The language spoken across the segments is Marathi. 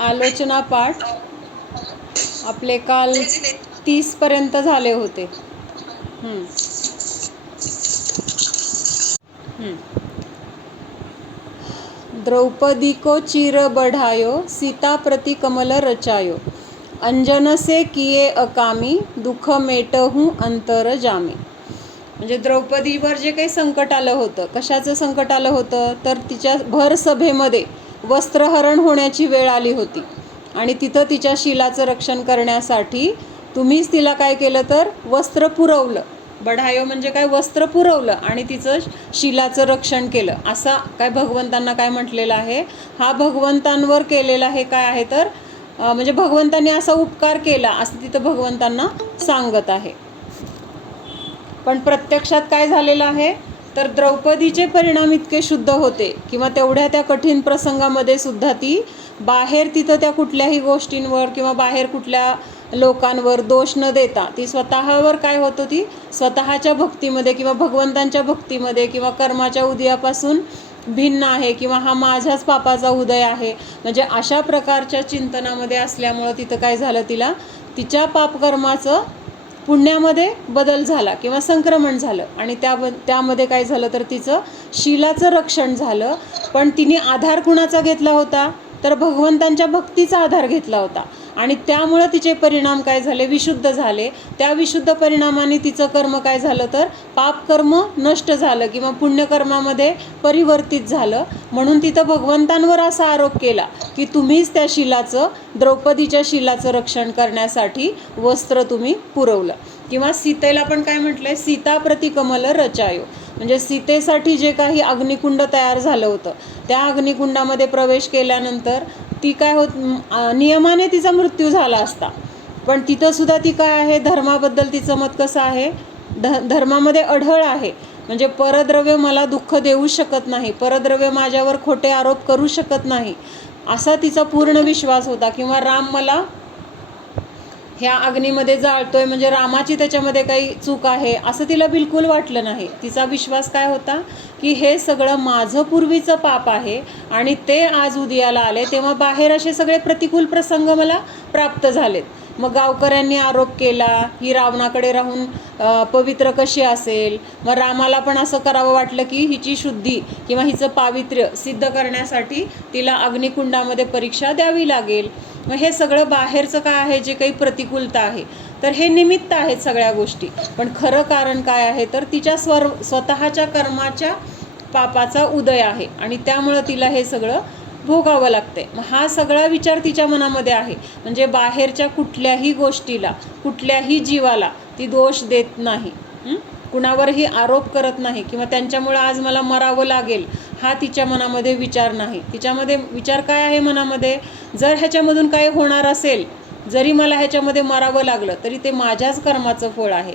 आलोचना पाठ आपले काल 30 पर्यंत झाले होते. द्रौपदी को चीर बढ़ायो, सीता प्रति कमल रचायो, अंजन से किए अकामी, दुःख मेटहूँ अंतर जामी. म्हणजे द्रौपदीवर जे काही संकट आलं होतं, कशाचं संकट आलं होतं, तर तिच्या भर सभेमध्ये वस्त्रहरण होण्याची वेळ आली होती आणि तिथं तिच्या शीलाचं रक्षण करण्यासाठी तुम्हीच तिला काय केलं तर वस्त्र पुरवलं. बढायो म्हणजे काय, वस्त्र पुरवलं आणि तिचं शीलाचं रक्षण केलं. असा काय भगवंतांना काय म्हटलेलं आहे, हा भगवंतांवर केलेला हे काय आहे तर म्हणजे भगवंतांनी असा उपकार केला असं तिथं भगवंतांना सांगत आहे. पण प्रत्यक्षात काय झालेलं आहे तर द्रौपदीचे परिणाम इतके शुद्ध होते किंवा तेवढ्या त्या कठीण प्रसंगामध्ये सुद्धा ती बाहेर तिथं त्या कुठल्याही गोष्टींवर किंवा बाहेर कुठल्या लोकांवर दोष न देता ती स्वतःवर काय होत होती, स्वतःच्या भक्तीमध्ये किंवा भगवंतांच्या भक्तीमध्ये किंवा कर्माच्या उदयापासून भिन्न आहे किंवा हा माझ्याच पापाचा उदय आहे, म्हणजे अशा प्रकारच्या चिंतनामध्ये असल्यामुळं तिथं काय झालं, तिला तिच्या पापकर्माचं पुण्यामध्ये बदल झाला किंवा संक्रमण झालं आणि त्यामध्ये काय झालं तर तिचं शीलाचं रक्षण झालं. पण तिने आधार कुणाचा घेतला होता तर भगवंतांच्या भक्तीचा आधार घेतला होता आणि त्यामुळं तिचे परिणाम काय झाले, विशुद्ध झाले. त्या विशुद्ध परिणामाने तिचं कर्म काय झालं तर पापकर्म नष्ट झालं किंवा पुण्यकर्मामध्ये परिवर्तित झालं. म्हणून तिथं भगवंतांवर असा आरोप केला की तुम्हीच त्या शीलाचं, द्रौपदीच्या शीलाचं रक्षण करण्यासाठी वस्त्र तुम्ही पुरवलं. किंवा सीतेला पण काय म्हटलंय, सीता प्रति कमल रचायो, म्हणजे सीतेसाठी जे काही अग्निकुंड तयार झालं होतं त्या अग्निकुंडामध्ये प्रवेश केल्यानंतर ती काय होत, नियमाने तिचा मृत्यू झाला असता, पण तिथं सुद्धा ती काय आहे, धर्माबद्दल तिचं मत कसं आहे, धर्मामध्ये अढळ आहे. म्हणजे परद्रव्य मला दुःख देऊ शकत नाही, परद्रव्य माझ्यावर खोटे आरोप करू शकत नाही, असा तिचा पूर्ण विश्वास होता. किंवा राम मला ह्या अग्नीमध्ये जाळतोय म्हणजे रामाची त्याच्यामध्ये काही चूक आहे असं तिला बिलकुल वाटलं नाही. तिचा विश्वास काय होता की हे सगळं माझं पूर्वीचं पाप आहे आणि ते आज उदयाला आले तेव्हा बाहेर असे सगळे प्रतिकूल प्रसंग मला प्राप्त झालेत. मग गावकऱ्यांनी आरोप केला ही रावणाकडे राहून पवित्र कशी असेल, मग रामाला पण असं करावं वाटलं की हिची शुद्धी किंवा हिचं पावित्र्य सिद्ध करण्यासाठी तिला अग्निकुंडामध्ये परीक्षा द्यावी लागेल. मग हे सगळं बाहेरचं काय आहे, जे काही प्रतिकूलता आहे तर हे निमित्त आहेत सगळ्या गोष्टी, पण खरं कारण काय आहे तर तिच्या स्वतःच्या कर्माच्या पापाचा उदय आहे आणि त्यामुळं तिला हे सगळं भोगावं लागतंय. मग हा सगळा विचार तिच्या मनामध्ये आहे. म्हणजे बाहेरच्या कुठल्याही गोष्टीला, कुठल्याही जीवाला ती दोष देत नाही, कुणावरही आरोप करत नाही किंवा त्यांच्यामुळं आज मला मरावं लागेल हा तिच्या मनामध्ये विचार नाही. तिच्यामध्ये विचार काय आहे मनामध्ये, जर ह्याच्यामधून काय होणार असेल, जरी मला ह्याच्यामध्ये मरावं लागलं तरी ते माझ्याच कर्माचं फळ आहे,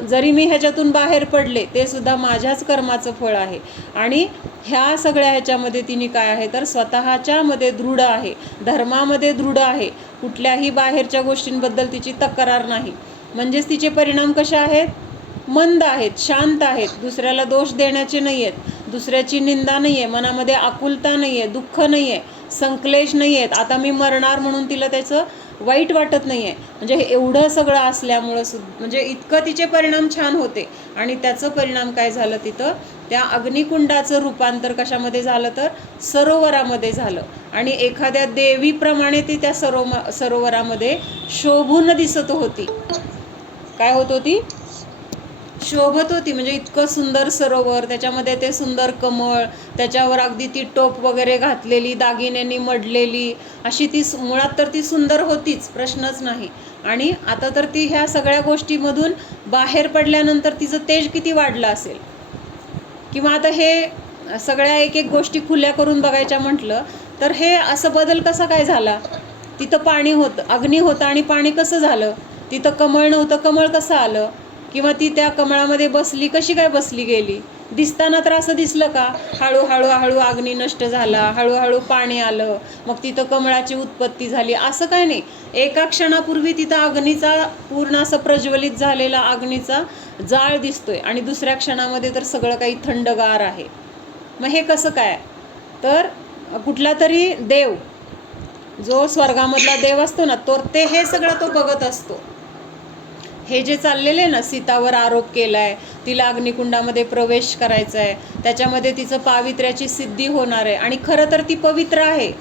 जरी मी ह्याच्यातून बाहेर पडले ते सुद्धा माझ्याच कर्माचं फळ आहे. आणि ह्या सगळ्या ह्याच्यामध्ये तिने काय आहे तर स्वतःच्यामध्ये दृढ आहे, धर्मामध्ये दृढ आहे, कुठल्याही बाहेरच्या गोष्टींबद्दल तिची तक्रार नाही. म्हणजेच तिचे परिणाम कसे आहेत, मंद आहेत, शांत आहेत, दुसऱ्याला दोष देण्याचे नाही आहेत, दुसऱ्याची निंदा नाही आहे, मनामध्ये आकुलता नाही आहे, दुःख नाही आहे, संक्लेश नाही आहेत, आता मी मरणार म्हणून तिला त्याचं वाईट वाटत नाही आहे. म्हणजे हे एवढं सगळं असल्यामुळं म्हणजे इतकं तिचे परिणाम छान होते आणि त्याचं परिणाम काय झालं, तिथं त्या अग्निकुंडाचं रूपांतर कशामध्ये झालं तर सरोवरामध्ये झालं आणि एखाद्या देवीप्रमाणे ती त्या सरोवरामध्ये शोभून दिसत होती. काय होत होती, शोभत होती. म्हणजे इतकं सुंदर सरोवर, त्याच्यामध्ये ते सुंदर कमळ, त्याच्यावर अगदी ती टोप वगैरे घातलेली, दागिन्यांनी मडलेली अशी ती, मुळात तर ती सुंदर होतीच, प्रश्नच नाही. आणि आता तर ती ह्या सगळ्या गोष्टीमधून बाहेर पडल्यानंतर तिचं तेज किती वाढलं असेल. किंवा आता हे सगळ्या एक एक गोष्टी खुल्या करून बघायच्या म्हटलं तर हे असं बदल कसा काय झाला, तिथं पाणी होतं, अग्नी होतं आणि पाणी कसं झालं, तिथं कमळ नव्हतं, कमळ कसं आलं, किंवा ती त्या कमळामध्ये बसली कशी काय बसली गेली, दिसताना तर असं दिसलं का, हळूहळू हळू अग्नी नष्ट झाला, हळूहळू पाणी आलं, मग तिथं कमळाची उत्पत्ती झाली, असं काय नाही. एका क्षणापूर्वी तिथं अग्नीचा पूर्ण असं प्रज्वलित झालेला अग्नीचा जाळ दिसतोय आणि दुसऱ्या क्षणामध्ये तर सगळं काही थंडगार आहे. मग हे कसं काय, तर कुठला तरी देव जो स्वर्गामधला देव असतो ना, तो ते हे सगळं तो बघत असतो. हे जे चाललेले ना, सीतावर आरोप केलाय, तिला अग्निकुंडामध्ये प्रवेश करायचा आहे, त्याच्यामध्ये तिचं पावित्र्याची सिद्धी होणार आहे, आणि खरं तर ती पवित्र आहे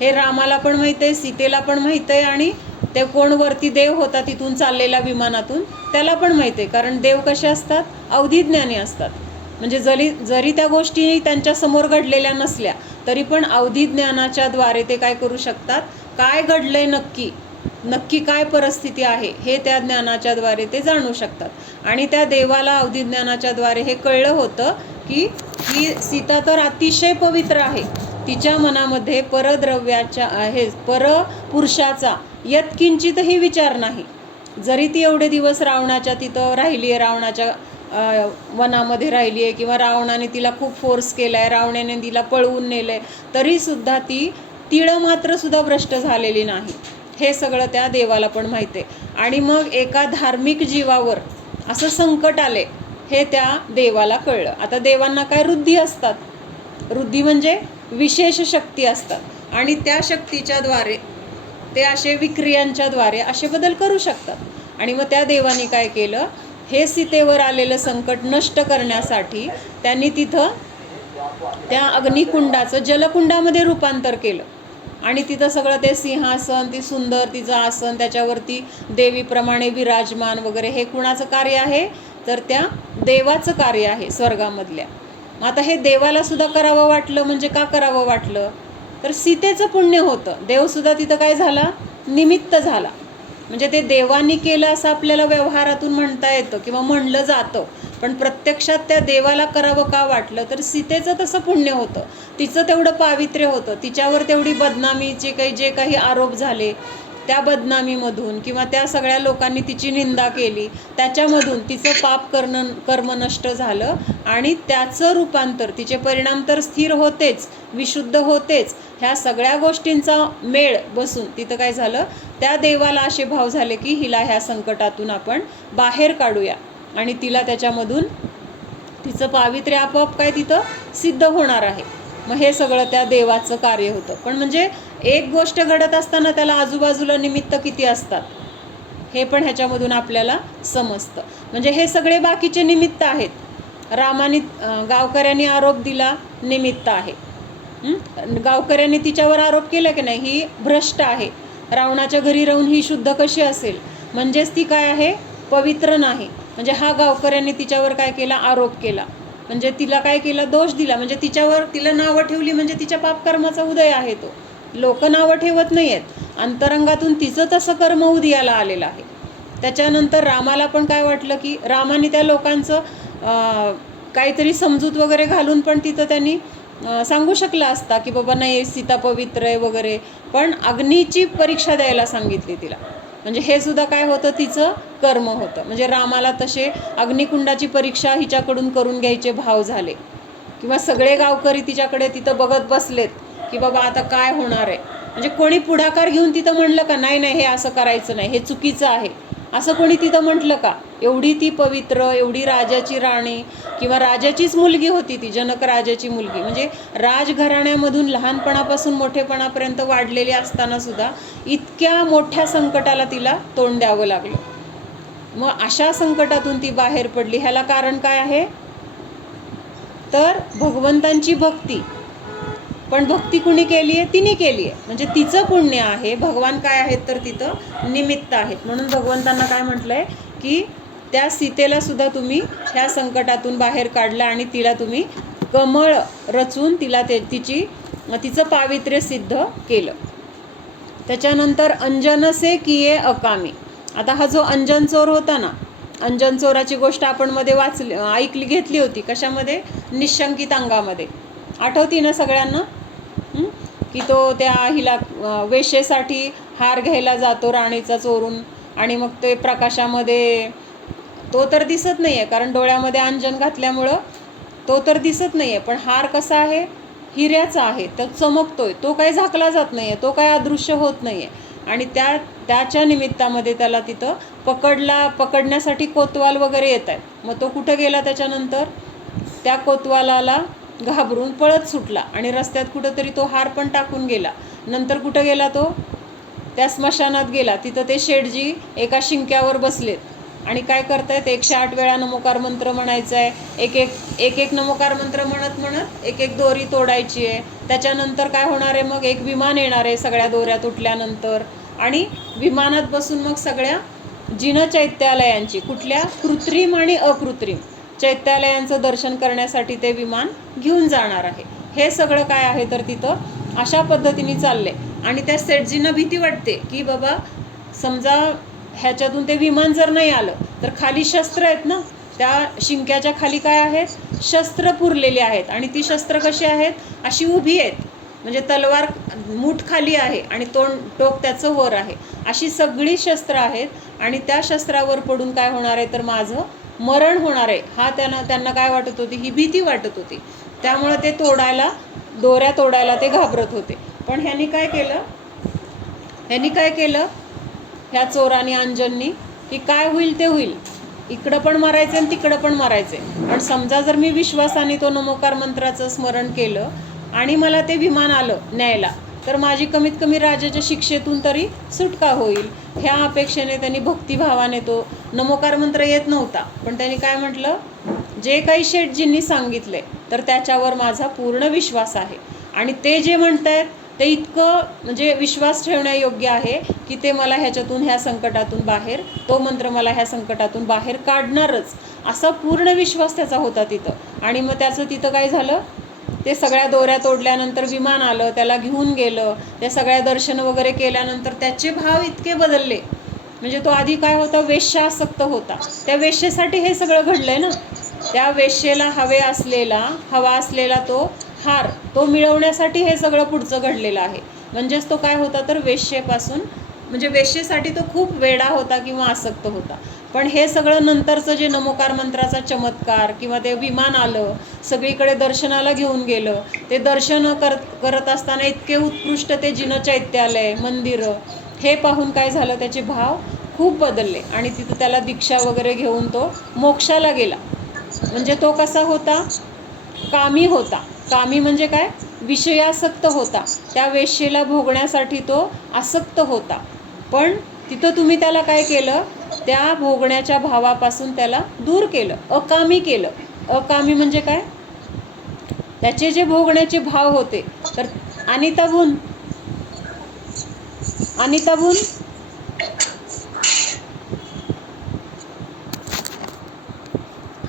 हे रामाला पण माहीत आहे, सीतेला पण माहीत आहे, आणि ते कोण वरती देव होता तिथून चाललेला विमानातून त्याला पण माहीत आहे. कारण देव कसे असतात, अवधिज्ञानी असतात. म्हणजे जरी त्या गोष्टी त्यांच्यासमोर घडलेल्या नसल्या तरी पण अवधिज्ञानाच्या द्वारे ते काय करू शकतात, काय घडलंय नक्की काय परिस्थिती आहे हे त्या ज्ञानाच्या द्वारे ते जाणू शकतात. आणि त्या देवाला अवधिज्ञानाच्या द्वारे हे कळलं होतं की ही सीता तर अतिशय पवित्र आहे, तिच्या मनामध्ये परद्रव्याच्या आहे, परपुरुषाचा यत्किंचितही विचार नाही. जरी ती एवढे दिवस रावणाच्या तिथं राहिली आहे, रावणाच्या वनामध्ये राहिली आहे, किंवा रावणाने तिला खूप फोर्स केला आहे, रावणाने तिला पळवून नेलं आहे, तरीसुद्धा ती तिळं मात्र सुद्धा भ्रष्ट झालेली नाही. हे सगळं त्या देवाला पण माहीत आहे. आणि मग एका धार्मिक जीवावर असं संकट आले हे त्या देवाला कळलं. आता देवांना काय रुद्धी असतात, रुद्धी म्हणजे विशेष शक्ती असतात, आणि त्या शक्तीच्या द्वारे ते असे विक्रियांच्या द्वारे असे बदल करू शकतात. आणि मग त्या देवाने काय केलं, हे सीतेवर आलेलं संकट नष्ट करण्यासाठी त्यांनी तिथं त्या अग्निकुंडाचं जलकुंडामध्ये रूपांतर केलं. आणि तिथं सगळं ते सिंहासन, ती सुंदर तिचं आसन, त्याच्यावरती देवीप्रमाणे विराजमान वगैरे, हे कुणाचं कार्य आहे, तर त्या देवाचं कार्य आहे स्वर्गामधल्या. मग आता हे देवाला सुद्धा करावं वाटलं, म्हणजे का करावं वाटलं, तर सीतेचं पुण्य होतं. देवसुद्धा तिथं काय झाला, निमित्त झाला. म्हणजे ते देवानी केलं असं आपल्याला व्यवहारातून म्हणता येतं किंवा म्हणलं जातं, पण प्रत्यक्षात त्या देवाला करावं का वाटलं, तर सीतेचं तसं पुण्य होतं, तिचं तेवढं पावित्र्य होतं, तिच्यावर तेवढी बदनामीचे जे काही आरोप झाले त्या बदनामीमधून, किंवा त्या सगळ्या लोकांनी तिची निंदा केली त्याच्यामधून तिचं कर्म नष्ट झालं. आणि त्याचं रूपांतर, तिचे परिणाम तर स्थिर होतेच, विशुद्ध होतेच, ह्या सगळ्या गोष्टींचा मेळ बसून तिथं काय झालं, त्या देवाला असे भाव झाले की हिला ह्या संकटातून आपण बाहेर काढूया, आणि तिला त्याच्यामधून तिचं पावित्र्य आपोआप काय तिथं सिद्ध होणार आहे. मग हे सगळं त्या देवाचं कार्य होतं. पण म्हणजे एक गोष्ट घडत असताना त्याला आजूबाजूला निमित्त किती असतात हे पण ह्याच्यामधून आपल्याला समजतं. म्हणजे हे सगळे बाकीचे निमित्त आहेत. रामाने गावकऱ्यांनी आरोप दिला, निमित्त आहे. गावकऱ्यांनी तिच्यावर आरोप केला की नाही, ही भ्रष्ट आहे, रावणाच्या घरी राहून ही शुद्ध कशी असेल, म्हणजेच ती काय आहे, पवित्र नाही. म्हणजे हा गावकऱ्यांनी तिच्यावर काय केला, आरोप केला, म्हणजे तिला काय केला, दोष दिला. म्हणजे तिला नावं ठेवली, म्हणजे तिच्या पापकर्माचा उदय आहे तो. लोक नावं ठेवत नाही आहेत, अंतरंगातून तिचं तसं कर्म उदयाला आलेलं आहे. त्याच्यानंतर रामाला पण काय वाटलं की रामाने त्या लोकांचं काहीतरी समजूत वगैरे घालून पण तिथं त्यांनी सांगू शकला असता की बाबा नाही, सीता पवित्र आहे वगैरे, पण अग्नीची परीक्षा द्यायला सांगितली तिला. म्हणजे हे सुद्धा काय होतं, तिचं कर्म होतं. म्हणजे रामाला तसे अग्निकुंडाची परीक्षा हिच्याकडून करून घ्यायचे भाव झाले, किंवा सगळे गावकरी तिच्याकडे तिथं बघत बसलेत की बाबा आता काय होणार आहे. म्हणजे कोणी पुढाकार घेऊन तिथं म्हणलं का, नाही नाही हे असं करायचं नाही, हे चुकीचं आहे, असं कोणी तिथं म्हटलं का. एवढी ती पवित्र, एवढी राजाची राणी किंवा राजाचीच मुलगी होती ती, जनक राजाची मुलगी, म्हणजे राजघराण्यामधून लहानपणापासून मोठेपणापर्यंत वाढलेली असताना सुद्धा इतक्या मोठ्या संकटाला तिला तोंड द्यावं लागलं. मग अशा संकटातून ती बाहेर पडली. ह्याला कारण काय आहे, तर भगवंतांची भक्ती. पण भक्ती कुणी केली आहे, तिने केली आहे, म्हणजे तिचं पुण्य आहे. भगवान काय आहेत, तर तिथं निमित्त आहेत. म्हणून भगवंतांना काय म्हटलंय की त्या सीतेला सुद्धा तुम्ही ह्या संकटातून बाहेर काढलं, आणि तिला तुम्ही कमळ रचून तिला तिचं पावित्र्य सिद्ध केलं. त्याच्यानंतर अंजनसे किये अकामी. आता हा जो अंजन चोर होता ना, अंजन चोराची गोष्ट आपण मध्ये घेतली होती. कशामध्ये, निशंकित अंगामध्ये. आठवती ना सगळ्यांना, की तो त्या हिला वेशेसाठी हार घ्यायला जातो राणीचा चोरून, आणि मग ते प्रकाशामध्ये तो तर दिसत नाही आहे, कारण डोळ्यामध्ये अंजन घातल्यामुळं तो तर दिसत नाही आहे, पण हार कसा आहे, हिऱ्याचा आहे, तो चमकतोय, तो काही झाकला जात नाही आहे, तो काही अदृश्य होत नाही आहे. आणि त्याच्या निमित्तामध्ये त्याला तिथं पकडण्यासाठी कोतवाल वगैरे येत आहेत. मग तो कुठं गेला, त्याच्यानंतर त्या कोतवालाला घाबरून पळत सुटला, आणि रस्त्यात कुठंतरी तो हार पण टाकून गेला. नंतर कुठं गेला तो? त्या स्मशानात गेला. तिथं ते शेठजी एका शिंक्यावर बसलेत आणि काय करतायत? 108 वेळा नमोकार मंत्र म्हणायचा आहे. एक एक नमोकार मंत्र म्हणत म्हणत एक दोरी तोडायची आहे. त्याच्यानंतर काय होणार आहे? मग एक विमान येणार आहे सगळ्या दोऱ्या तुटल्यानंतर, आणि विमानात बसून मग सगळ्या जिन चैत्यालयांची, कुठल्या? कृत्रिम आणि अकृत्रिम चैत्यालयांचं दर्शन करण्यासाठी ते विमान घेऊन जाणार आहे. हे सगळं काय आहे तर तिथं अशा पद्धतीने चाललंय. आणि त्या सेठजींना भीती वाटते की बाबा समजा ह्याच्यातून ते विमान जर नाही आलं तर खाली शस्त्र आहेत ना, त्या शिंक्याच्या खाली काय आहेत? शस्त्र पुरलेली आहेत. आणि ती शस्त्र कशी आहेत? अशी उभी आहेत, म्हणजे तलवार मूठ खाली आहे आणि टोक त्याचं वर आहे, अशी सगळी शस्त्र आहेत. आणि त्या शस्त्रावर पडून काय होणार आहे तर माझं मरण होणार आहे, हा त्यांना काय वाटत होती? ही भीती वाटत होती. त्यामुळे ते दोऱ्या तोडायला ते घाबरत होते. पण ह्यांनी काय केलं? ह्या चोरांनी, अंजननी, की काय होईल ते होईल, इकडं पण मारायचं आणि तिकडं पण मारायचे. पण समजा जर मी विश्वासाने तो नमोकार मंत्राचं स्मरण केलं आणि मला ते विमान आलं न्यायला, तर माझी कमीत कमी राजाच्या शिक्षेतून तरी सुटका होईल. ह्या अपेक्षेने त्यांनी भक्तिभावाने, तो नमोकार मंत्र येत नव्हता पण त्यांनी काय म्हटलं? जे काही शेठजींनी सांगितले तर त्याच्यावर माझा पूर्ण विश्वास आहे आणि ते जे म्हणतायत ते इतकं म्हणजे विश्वास ठेवण्यायोग्य आहे की ते मला ह्याच्यातून, ह्या संकटातून बाहेर, तो मंत्र मला ह्या संकटातून बाहेर काढणारच, असा पूर्ण विश्वास त्याचा होता तिथं. आणि मग त्याचं तिथं काय झालं? ते सगळ्या दोऱ्या तोडल्यानंतर विमान आलं, त्याला घेऊन गेलं. त्या सगळ्या दर्शन वगैरे केल्यानंतर त्याचे भाव इतके बदलले. म्हणजे तो आधी काय होता? वेश्यासक्त होता. त्या वेश्येसाठी हे सगळं घडलंय ना. त्या वेश्येला हवा असलेला तो हार, तो मिळवण्यासाठी हे सगळं पुढचं घडलेलं आहे. म्हणजेच तो काय होता तर वेश्येपासून, म्हणजे वेश्येसाठी तो खूप वेडा होता किंवा आसक्त होता. पण हे सगळं नंतरचं जे नमोकार मंत्राचा चमत्कार, किंवा ते विमान आलं, सगळीकडे दर्शनाला घेऊन गेलं, ते दर्शन करत असताना इतके उत्कृष्ट ते जिन चैत्यालय, मंदिरं, हे पाहून काय झालं? त्याचे भाव खूप बदलले आणि तिथं त्याला दीक्षा वगैरे घेऊन तो मोक्षाला गेला. म्हणजे तो कसा होता? कामी होता. कामी म्हणजे काय? विषयासक्त होता. त्या वेश्येला भोगण्यासाठी तो आसक्त होता. पण तिथं तुम्ही त्याला काय केलं? त्या भोगण्याच्या भावापासून त्याला दूर केलं, अकामी केलं. अकामी म्हणजे काय? त्याचे जे भोगण्याचे भाव होते तर अनिताभून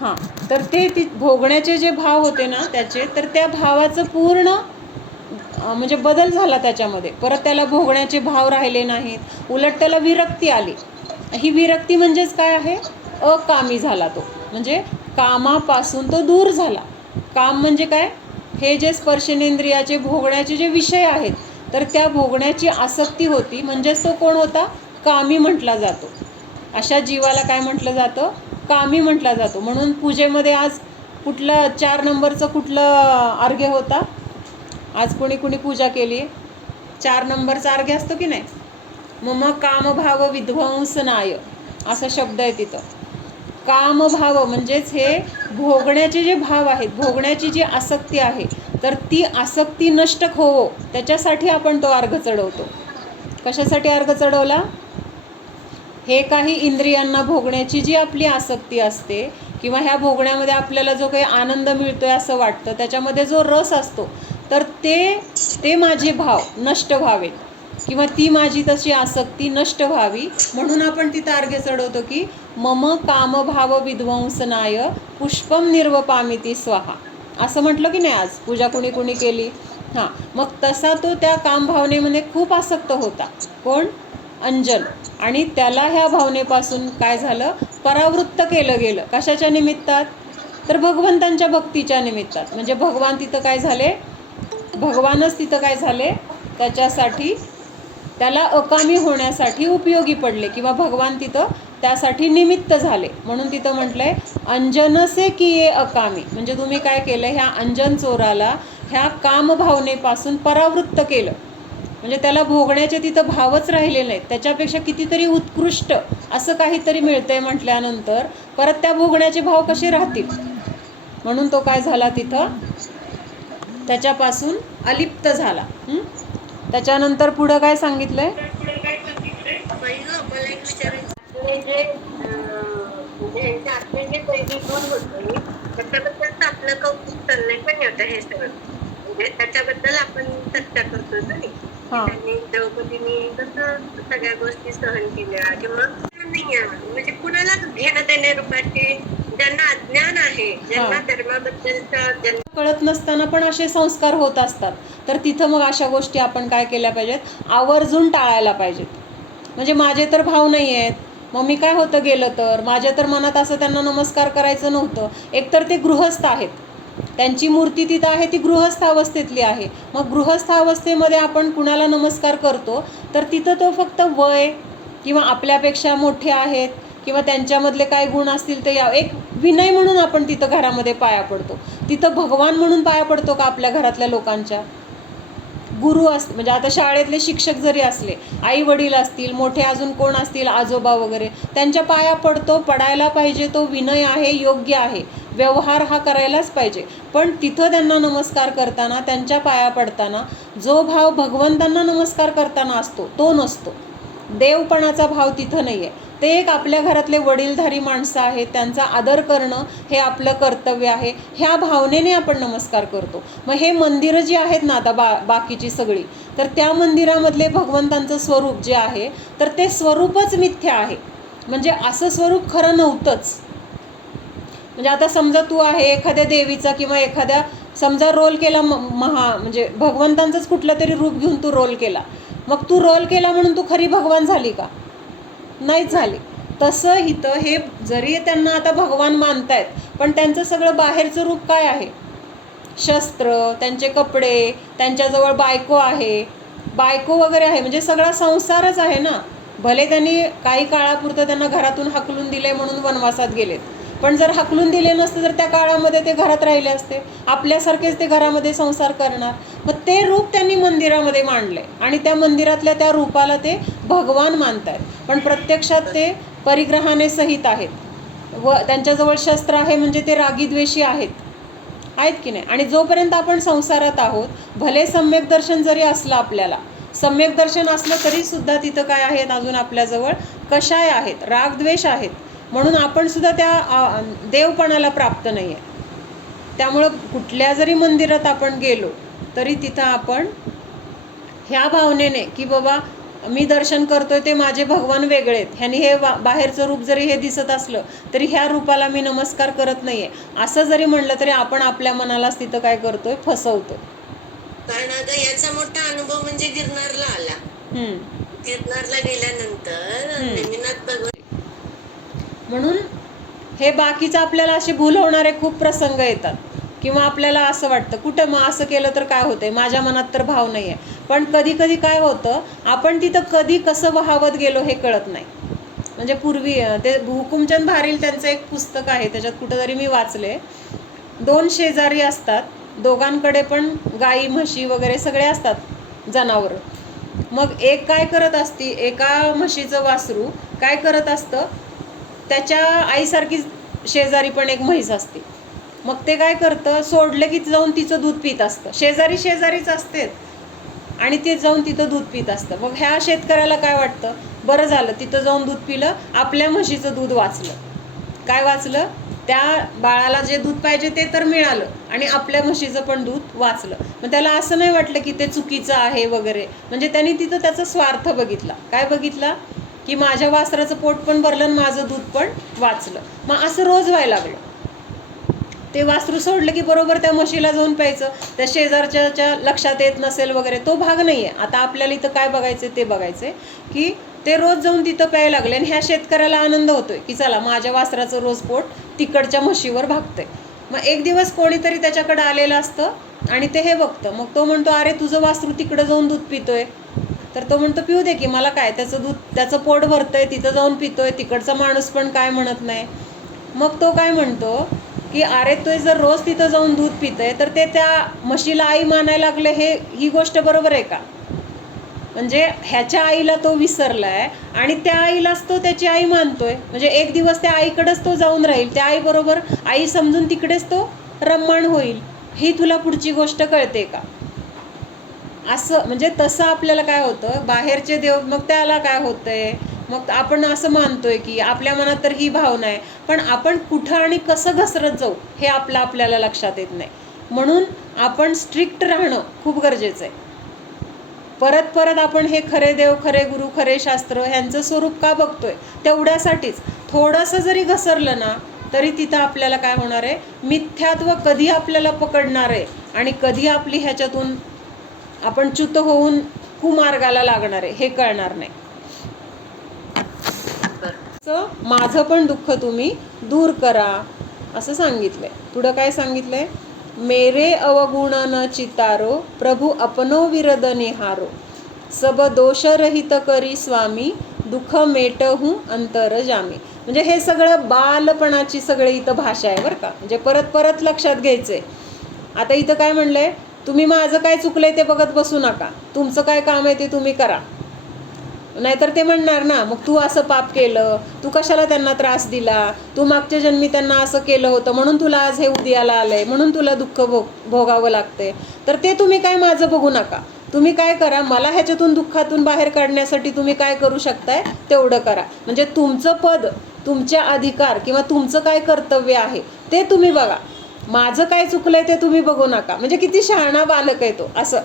हां, तर ते भोगण्याचे जे भाव होते ना त्याचे, तर त्या भावाचं पूर्ण म्हणजे बदल झाला त्याच्यामध्ये. परत त्याला भोगण्याचे भाव राहिले नाहीत, उलट त्याला विरक्ती आली. ही विरक्ती म्हणजेच काय आहे? अकामी झाला तो, म्हणजे कामापासून तो दूर झाला. काम म्हणजे काय? हे जे स्पर्शेंद्रियाचे भोगण्याचे जे विषय आहेत तर त्या भोगण्याची आसक्ती होती, म्हणजेच तो कोण होता? कामी म्हटला जातो. अशा जीवाला काय म्हटलं जातं? कामी म्हटला जातो. म्हणून पूजेमध्ये आज कुठलं 4 नंबरचं कुठलं अर्घ्य होता? आज कोणी पूजा केली? 4 नंबरचा अर्घ्य असतो की नाही? मम कामभाव विध्वंसनाय असा शब्द आहे तिथं. कामभाव म्हणजेच हे भोगण्याचे जे भाव आहेत, भोगण्याची जी आसक्ती आहे, तर ती आसक्ती नष्ट होवो त्याच्यासाठी आपण तो अर्घ चढवतो. कशासाठी अर्घ चढवला? हे काही इंद्रियांना भोगण्याची जी आपली आसक्ती असते, किंवा ह्या भोगण्यामध्ये आपल्याला जो काही आनंद मिळतोय असं वाटतं, त्याच्यामध्ये जो रस असतो, तर ते माझे भाव नष्ट व्हावेत, किंवा ती माझी तशी आसक्ती नष्ट व्हावी, म्हणून आपण तिथं अर्घ्य चढवतो की मम कामभाव विध्वंसनाय पुष्पम निर्वपामिती स्वाहा, असं म्हटलं की नाही आज पूजा कुणी केली. हां, मग तसा तो त्या कामभावनेमध्ये खूप आसक्त होता. कोण? अंजन. आणि त्याला ह्या भावनेपासून काय झालं? परावृत्त केलं गेलं. कशाच्या निमित्तात? तर भगवंतांच्या भक्तीच्या निमित्तात. म्हणजे भगवानच तिथं काय झाले? त्याच्यासाठी, त्याला अकामी होण्यासाठी उपयोगी पडले, किंवा भगवान तिथं त्यासाठी निमित्त झाले. म्हणून तिथं म्हटलंय अंजनसे किये अकामी, म्हणजे तुम्ही काय केलं? ह्या अंजन चोराला ह्या कामभावनेपासून परावृत्त केलं. म्हणजे त्याला भोगण्याचे तिथं भावच राहिले नाहीत. त्याच्यापेक्षा कितीतरी उत्कृष्ट असं काहीतरी मिळतंय म्हटल्यानंतर परत त्या भोगण्याचे भाव कसे राहतील? म्हणून तो काय झाला? तिथं त्याच्यापासून अलिप्त झाला. त्याच्यानंतर पुढं काय सांगितलंय? मला एक विचारायचं म्हणजे यांच्या आतले जे दैवी गुण होते त्याच्याबद्दलच आपलं कौतुक चाललंय पण नाही होतं हे सगळं. म्हणजे त्याच्याबद्दल आपण चर्चा करतोय ना, की त्यांनी द्रौपदीने कसं सगळ्या गोष्टी सहन केल्या किंवा नाही म्हणजे कुणालाच घेणं देणे रूपाचे ज्यांना अज्ञान आहे, ज्यांना धर्माबद्दलचा कळत नसताना पण असे संस्कार होत असतात, तर तिथं मग अशा गोष्टी आपण काय केल्या पाहिजेत, आवर्जून टाळायला पाहिजेत. म्हणजे माझे तर भाव नाही आहेत, मग मी काय होतं गेलं तर माझ्या तर मनात असं त्यांना नमस्कार करायचं नव्हतं. एकतर ते गृहस्थ आहेत, त्यांची मूर्ती तिथं आहे ती गृहस्थ अवस्थेतली आहे. मग गृहस्थ अवस्थेमध्ये आपण कुणाला नमस्कार करतो तर तिथं तो फक्त वय किंवा आपल्यापेक्षा मोठे आहेत किंवा त्यांच्यामधले काय गुण असतील ते एक विनय म्हणून आपण तिथं घरामध्ये पाया पडतो. तिथं भगवान म्हणून पाया पडतो का आपल्या घरातल्या लोकांच्या? गुरु म्हणजे आता शाळेतले शिक्षक जरी असले, आई वडील असतील, मोठे अजून कोण असतील, आजोबा वगैरे, त्यांच्या पाया पडतो, पडायला पाहिजे. तो विनय आहे, योग्य आहे, व्यवहार हा करायलाच पाहिजे. पण तिथं त्यांना नमस्कार करताना, त्यांच्या पाया पडताना जो भाव भगवंतांना नमस्कार करताना असतो तो नसतो. देवपणाचा भाव तिथं नाही आहे. ते एक आपल्या घरातले वडीलधारी माणसं आहेत, त्यांचा आदर करणं हे आपलं कर्तव्य आहे. ह्या भावनेने आपण नमस्कार करतो. मग हे मंदिरं जी आहेत ना आता बाकीची सगळी, तर त्या मंदिरामधले भगवंतांचं स्वरूप जे आहे तर ते स्वरूपच मिथ्या आहे. म्हणजे असं स्वरूप खरं नव्हतंच. म्हणजे आता समजा तू आहे एखाद्या देवीचा किंवा एखाद्या समजा रोल केला, म्हणजे भगवंतांचंच कुठलं तरी रूप घेऊन तू रोल केला, मग तू रोल केला म्हणून तू खरी भगवान झाली का? नाहीच झाली. तसं इथं हे जरी त्यांना आता भगवान मानतायत, पण त्यांचं सगळं बाहेरचं रूप काय आहे? शस्त्र, त्यांचे कपडे, त्यांच्याजवळ बायको आहे, बायको वगैरे आहे, म्हणजे सगळा संसारच आहे ना. भले त्यांनी काही काळापुरतं त्यांना घरातून हाकलून दिले म्हणून वनवासात गेलेत, पण जर हाकलून दिले नसते तर त्या काळामध्ये ते घरात राहिले असते, आपल्यासारखेच ते घरामध्ये संसार करणार. मग ते रूप त्यांनी मंदिरामध्ये मांडले आणि त्या मंदिरातल्या त्या रूपाला ते भगवान मानतायत, पण प्रत्यक्षात ते परिग्रहाने सहित आहेत व त्यांच्याजवळ शस्त्र आहे, म्हणजे ते रागीद्वेषी आहेत की नाही. आणि जोपर्यंत आपण संसारात आहोत, भले सम्यक दर्शन जरी असलं, आपल्याला सम्यक दर्शन असलं तरी सुद्धा तिथं काय आहेत, अजून आपल्याजवळ कषाय आहेत, रागद्वेष आहेत. म्हणून आपण सुद्धा त्या देवपणाला प्राप्त नाही आहे. त्यामुळं कुठल्या जरी मंदिरात आपण गेलो तरी तिथं आपण ह्या भावनेने की बाबा मी दर्शन करतोय ते माझे भगवान वेगळे आहेत, ह्यानी हे बाहेरचं रूप जरी हे दिसत असलं तरी ह्या रूपाला मी नमस्कार करत नाहीये, असं जरी म्हणलं तरी आपण आपल्या मनालाच तिथं काय करतोय, फसवतो. कारण आता याचा मोठा अनुभव म्हणजे गिरनारला आला. गिरनारला गेल्यानंतर नेमिनाथ भगवान, म्हणून हे बाकीचं आपल्याला असे भूल होणारे खूप प्रसंग येतात किंवा आपल्याला असं वाटतं कुठं मग असं केलं तर काय होतंय, माझ्या मनात तर भाव नाही आहे. पण कधी कधी काय होतं, आपण तिथं कधी कसं वाहावत गेलो हे कळत नाही. म्हणजे पूर्वी ते हुकुमचंद भारील त्यांचं एक पुस्तक आहे, त्याच्यात कुठंतरी मी वाचले, 2 शेजारी असतात, दोघांकडे पण गाई म्हशी वगैरे सगळे असतात जनावरं. मग एक काय करत असती, एका म्हशीचं वासरू काय करत असतं, त्याच्या आईसारखी शेजारी पण एक म्हैस असते. मग ते काय करतं, सोडलं की जाऊन तिचं दूध पित असतं. शेजारी शेजारीच असते आणि ते जाऊन तिथं दूध पित असतं. मग ह्या शेतकऱ्याला काय वाटतं, बरं झालं तिथं जाऊन दूध पिलं, आपल्या म्हशीचं दूध वाचलं. काय वाचलं, त्या बाळाला जे दूध पाहिजे ते तर मिळालं आणि आपल्या म्हशीचं पण दूध वाचलं. मग त्याला असं नाही वाटलं की ते चुकीचं आहे वगैरे. म्हणजे त्यांनी तिथं त्याचा स्वार्थ बघितला. काय बघितला की माझ्या वासराचं पोट पण भरलं आणि माझं दूध पण वाचलं. मग असं रोज व्हायला लागलं. ते वासरू सोडलं की बरोबर त्या म्हशीला जाऊन प्यायचं. त्या शेजारच्या लक्षात येत नसेल वगैरे, तो भाग नाही आहे. आता आपल्याला इथं काय बघायचं ते बघायचं की ते रोज जाऊन तिथं प्यायला लागले आणि ह्या शेतकऱ्याला आनंद होतोय की चला माझ्या वासराचं रोज पोट तिकडच्या म्हशीवर भागतंय. मग एक दिवस कोणीतरी त्याच्याकडे आलेलं असतं आणि ते हे बघतं. मग तो म्हणतो, अरे तुझं वासरू तिकडं जाऊन दूध पितोय. तर तो म्हणतो, पिऊ दे की, मला काय, त्याचं दूध त्याचं पोट भरतंय, तिथं जाऊन पितोय, तिकडचा माणूस पण काय म्हणत नाही. मग तो काय म्हणतो की अरे तो जर रोज तिथं जाऊन दूध पितंय तर ते त्या म्हशीला आई मानायला लागले, ही गोष्ट बरोबर आहे का? म्हणजे ह्याच्या आईला तो विसरलाय आणि त्या आईलाच तो त्याची आई मानतोय. म्हणजे एक दिवस त्या आईकडेच तो जाऊन राहील, त्या आईबरोबर आई समजून तिकडेच तो रम्माण होईल. ही तुला पुढची गोष्ट कळते का? असं म्हणजे तसं आपल्याला काय होतं, बाहेरचे देव मग त्याला काय होतंय, मग आपण असं मानतोय की आपल्या मनात तर ही भावना आहे, पण आपण कुठं आणि कसं घसरत जाऊ हे आपल्याला लक्षात येत नाही. म्हणून आपण स्ट्रिक्ट राहणं खूप गरजेचं आहे. परत परत आपण हे खरे देव, खरे गुरु, खरे शास्त्र ह्यांचं स्वरूप का बघतोय, तेवढ्यासाठीच. थोडंसं जरी घसरलं ना तरी तिथं आपल्याला काय होणार आहे, मिथ्यात्व कधी आपल्याला पकडणार आहे आणि कधी आपली ह्याच्यातून आपण च्युत होऊन कुमार्गाला लागणार आहे हे कळणार नाही. माझं पण दुःख तुम्ही दूर करा असं सांगितलंय. पुढं काय सांगितलंय, मेरे अवगुण न चितारो, प्रभु अपनो विरद निहारो, सब दोष रहित करी स्वामी, दुःख मेटहू अंतर जामी. म्हणजे हे सगळं बालपणाची सगळी इथं भाषा आहे बरं का. म्हणजे परत परत लक्षात घ्यायचंय. आता इथं काय म्हणलंय, तुम्ही माझं काय चुकलंय ते बघत बसू नका, तुमचं काय काम आहे ते तुम्ही करा. नाहीतर ते म्हणणार ना, मग तू असं पाप केलं, तू कशाला त्यांना त्रास दिला, तू मागच्या जन्मी त्यांना असं केलं होतं म्हणून तुला आज हे उद्याला आलंय, म्हणून तुला दुःख भोगावं लागते. तर ते तुम्ही काय माझं बघू नका. तुम्ही काय करा, मला ह्याच्यातून दुःखातून बाहेर काढण्यासाठी तुम्ही काय करू शकताय तेवढं करा. म्हणजे तुमचं पद, तुमचे अधिकार किंवा तुमचं काय कर्तव्य आहे ते तुम्ही बघा. माझं काय चुकलंय ते तुम्ही बघू नका. म्हणजे किती शहाणा बालक आहे तो. असं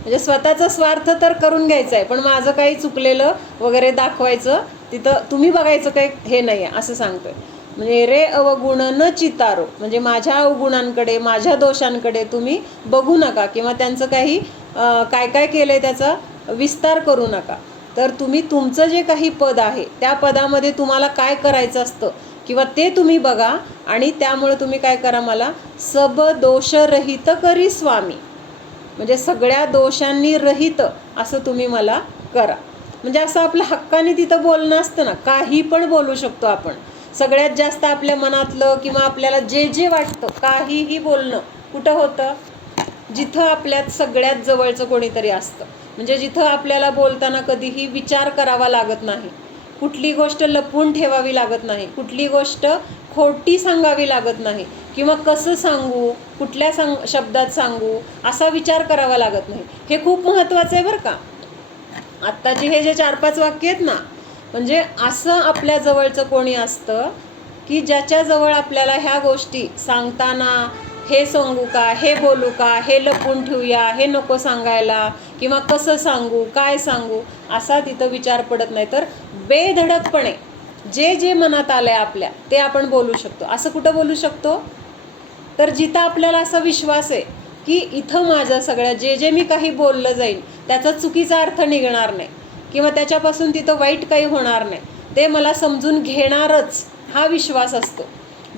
म्हणजे स्वतःचा स्वार्थ तर करून घ्यायचा आहे, पण माझं काही चुकलेलं वगैरे दाखवायचं तिथं तुम्ही बघायचं काही हे नाही आहे असं सांगतोय. म्हणजे रे अवगुण न चितारो, म्हणजे माझ्या अवगुणांकडे, माझ्या दोषांकडे तुम्ही बघू नका किंवा त्यांचं काही काय काय केलंय त्याचा विस्तार करू नका. तर तुम्ही तुमचं जे काही पद आहे त्या पदामध्ये तुम्हाला काय करायचं असतं किंवा ते तुम्ही बघा आणि त्यामुळे तुम्ही काय करा, मला सब दोषरहित करी स्वामी, म्हणजे सगळ्या दोषांनी रहित असं तुम्ही मला करा. म्हणजे असं आपल्या हक्काने तिथं बोलणं असतं ना, काही पण बोलू शकतो आपण. सगळ्यात जास्त आपल्या मनातलं किंवा आपल्याला जे जे वाटतं काहीही बोलणं कुठं होतं, जिथं आपल्यात सगळ्यात जवळचं कोणीतरी असतं. म्हणजे जिथं आपल्याला बोलताना कधीही विचार करावा लागत नाही, कुठली गोष्ट लपवून ठेवावी लागत नाही, कुठली गोष्ट खोटी सांगावी लागत नाही किंवा कसं सांगू, कुठल्या शब्दात सांगू असा विचार करावा लागत नाही. हे खूप महत्त्वाचं आहे बरं का. आत्ताचे हे जे 4-5 वाक्य आहेत ना, म्हणजे असं आपल्या जवळचं कोणी असतं की ज्याच्याजवळ आपल्याला ह्या गोष्टी सांगताना हे सांगू का, हे बोलू का, हे लपवून ठेवूया, हे नको सांगायला किंवा कसं सांगू, काय सांगू असा तिथं विचार पडत नाही. तर बेधडकपणे जे जे मनात आलंय आपल्या ते आपण बोलू शकतो. असं कुठं बोलू शकतो, तर जिथं आपल्याला असा विश्वास आहे की इथं माझं सगळं जे जे मी काही बोललं जाईल त्याचा चुकीचा अर्थ निघणार नाही किंवा त्याच्यापासून तिथं वाईट काही होणार नाही, ते मला समजून घेणारच हा विश्वास असतो.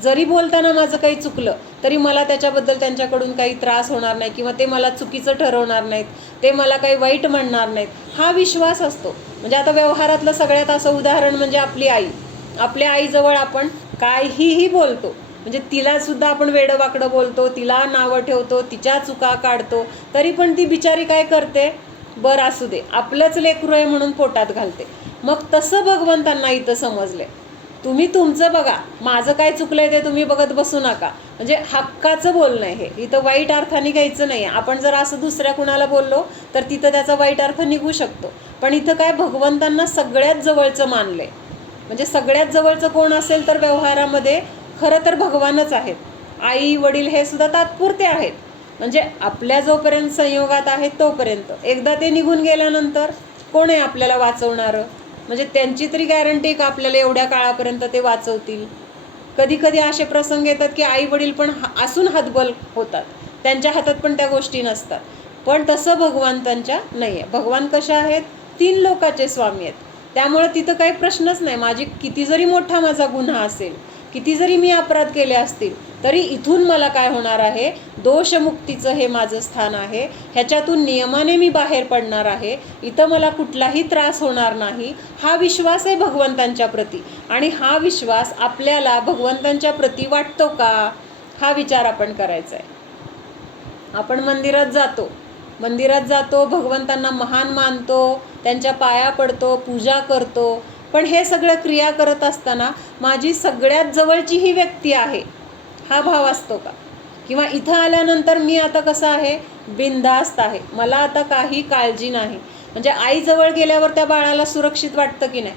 जरी बोलताना माझं काही चुकलं तरी मला त्याच्याबद्दल त्यांच्याकडून काही त्रास होणार नाही किंवा ते मला चुकीचं ठरवणार नाहीत, ते मला काही वाईट म्हणणार नाहीत, हा विश्वास असतो. म्हणजे आता व्यवहारातलं सगळ्यात असं उदाहरण म्हणजे आपली आई. आपल्या आईजवळ आपण काहीही बोलतो, म्हणजे तिलासुद्धा आपण वेडंवाकडं बोलतो, तिला नावं ठेवतो, तिच्या चुका काढतो, तरी पण ती बिचारी काय करते, बरं असू दे आपलंच लेकरू आहे म्हणून पोटात घालते. मग तसं भगवंतांना इथं समजले, तुम्ही तुमचं बघा, माझं काय चुकलंय ते तुम्ही बघत बसू नका. म्हणजे हक्काचं बोलणं आहे हे, इथं वाईट अर्थाने घ्यायचं नाही. आपण जर असं दुसऱ्या कुणाला बोललो तर तिथं त्याचा वाईट अर्थ निघू शकतो, पण इथं काय भगवंतांना सगळ्यात जवळचं मानलंय. म्हणजे सगळ्यात जवळचं कोण असेल तर व्यवहारामध्ये खरं तर भगवानच आहेत. आई वडील हे सुद्धा तात्पुरते आहेत, म्हणजे आपल्या जोपर्यंत संयोगात आहेत तोपर्यंत. एकदा ते निघून गेल्यानंतर कोण आहे आपल्याला वाचवणारं, म्हणजे त्यांची तरी गॅरंटी का आपल्याला एवढ्या काळापर्यंत ते वाचवतील. कधी कधी असे प्रसंग येतात की आई वडील पण असून हतबल होतात, त्यांच्या हातात पण त्या गोष्टी नसतात. पण तसं भगवंतांच्या नाही आहे. भगवान कशा आहेत, 3 लोकाचे स्वामी आहेत. त्यामुळे तिथं काही प्रश्नच नाही. माझी किती जरी मोठा माझा गुन्हा असेल, किती जरी मी अपराध केले असतील, तरी इथून मला काय होणार आहे, दोषमुक्तीचं हे माझं स्थान आहे, ह्याच्यातून नियमाने मी बाहेर पडणार आहे, इथं मला कुठलाही त्रास होणार नाही, हा विश्वास आहे भगवंतांच्या प्रती. आणि हा विश्वास आपल्याला भगवंतांच्या प्रती वाटतो का, हा विचार आपण करायचा आहे. आपण मंदिरात जातो, भगवंतांना महान मानतो, त्यांच्या पाया पडतो, पूजा करतो, पण हे सगळं क्रिया करत असताना माझी सगळ्यात जवळची ही व्यक्ती आहे हा भाव असतो का? किंवा इथं आल्यानंतर मी आता कसं आहे, बिनधास्त आहे, मला आता काही काळजी नाही. म्हणजे आईजवळ गेल्यावर त्या बाळाला सुरक्षित वाटतं की नाही?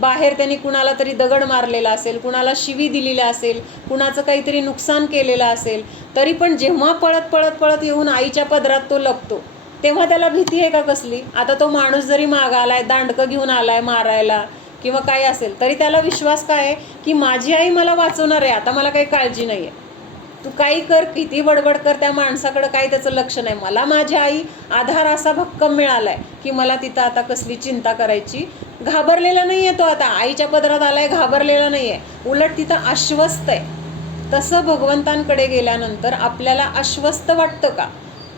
बाहेर त्यांनी कुणाला तरी दगड मारलेला असेल, कुणाला शिवी दिलेली असेल, कुणाचं काहीतरी नुकसान केलेलं असेल, तरी पण जेव्हा पळत पळत पळत येऊन आईच्या पदरात तो लपतो, तेव्हा त्याला भीती आहे का कसली? आता तो माणूस जरी मागं आलाय, दांडकं घेऊन आलाय मारायला किंवा काही असेल, तरी त्याला विश्वास काय आहे की माझी आई मला वाचवणार आहे, आता मला काही काळजी नाही आहे. तू काही कर, किती बडबड कर, त्या माणसाकडं काही त्याचं लक्ष नाही. मला माझी आई आधार असा भक्कम मिळाला आहे की मला तिथं आता कसली चिंता करायची. घाबरलेला नाही आहे तो, आता आईच्या पदरात आलाय, घाबरलेला नाही आहे, उलट तिथं आश्वस्त आहे. तसं भगवंतांकडे गेल्यानंतर आपल्याला आश्वस्त वाटतं का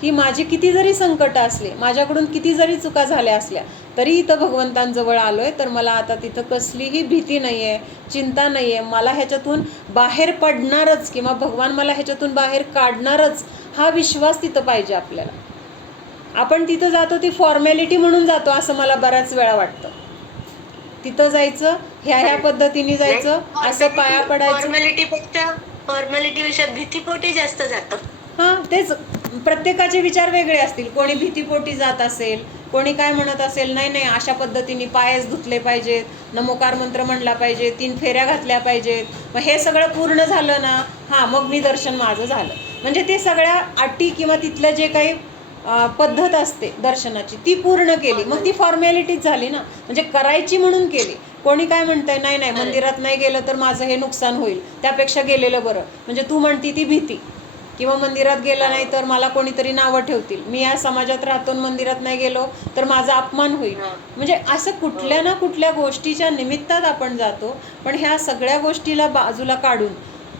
की माझी किती जरी संकट असले, माझ्याकडून किती जरी चुका झाल्या असल्या, तरी इथं भगवंतांजवळ आलो आहे तर मला आता तिथं कसलीही भीती नाही आहे, चिंता नाही आहे, मला ह्याच्यातून बाहेर पडणारच किंवा भगवान मला ह्याच्यातून बाहेर काढणारच, हा विश्वास तिथं पाहिजे आपल्याला. आपण तिथं जातो ती फॉर्मॅलिटी म्हणून जातो असं मला बऱ्याच वेळा वाटतं. तिथं जायचं, ह्या पद्धतीने जायचं, असं पाया पडायचं. फॉर्मॅलिटीपेक्षा भीतीपोटी जास्त जातं. हां, तेच. प्रत्येकाचे विचार वेगळे असतील. कोणी भीतीपोटी जात असेल, कोणी काय म्हणत असेल, नाही नाही अशा पद्धतीने पायच धुतले पाहिजेत, नमोकार मंत्र म्हणला पाहिजे, 3 फेऱ्या घातल्या पाहिजेत, मग हे सगळं पूर्ण झालं ना, हां मग मी दर्शन माझं झालं. म्हणजे ते सगळ्या अटी किंवा तिथलं जे काही पद्धत असते दर्शनाची ती पूर्ण केली, मग ती फॉर्मॅलिटीच झाली ना. म्हणजे करायची म्हणून केली. कोणी काय म्हणतंय, नाही नाही मंदिरात नाही गेलं तर माझं हे नुकसान होईल, त्यापेक्षा गेलेलं बरं. म्हणजे तू म्हणती ती भीती, किंवा मंदिरात गेलं नाही तर मला कोणीतरी नावं ठेवतील, मी या समाजात राहतो मंदिरात नाही गेलो तर माझा अपमान होईल. म्हणजे असं कुठल्या ना कुठल्या गोष्टीच्या निमित्तात आपण जातो. पण ह्या सगळ्या गोष्टीला बाजूला काढून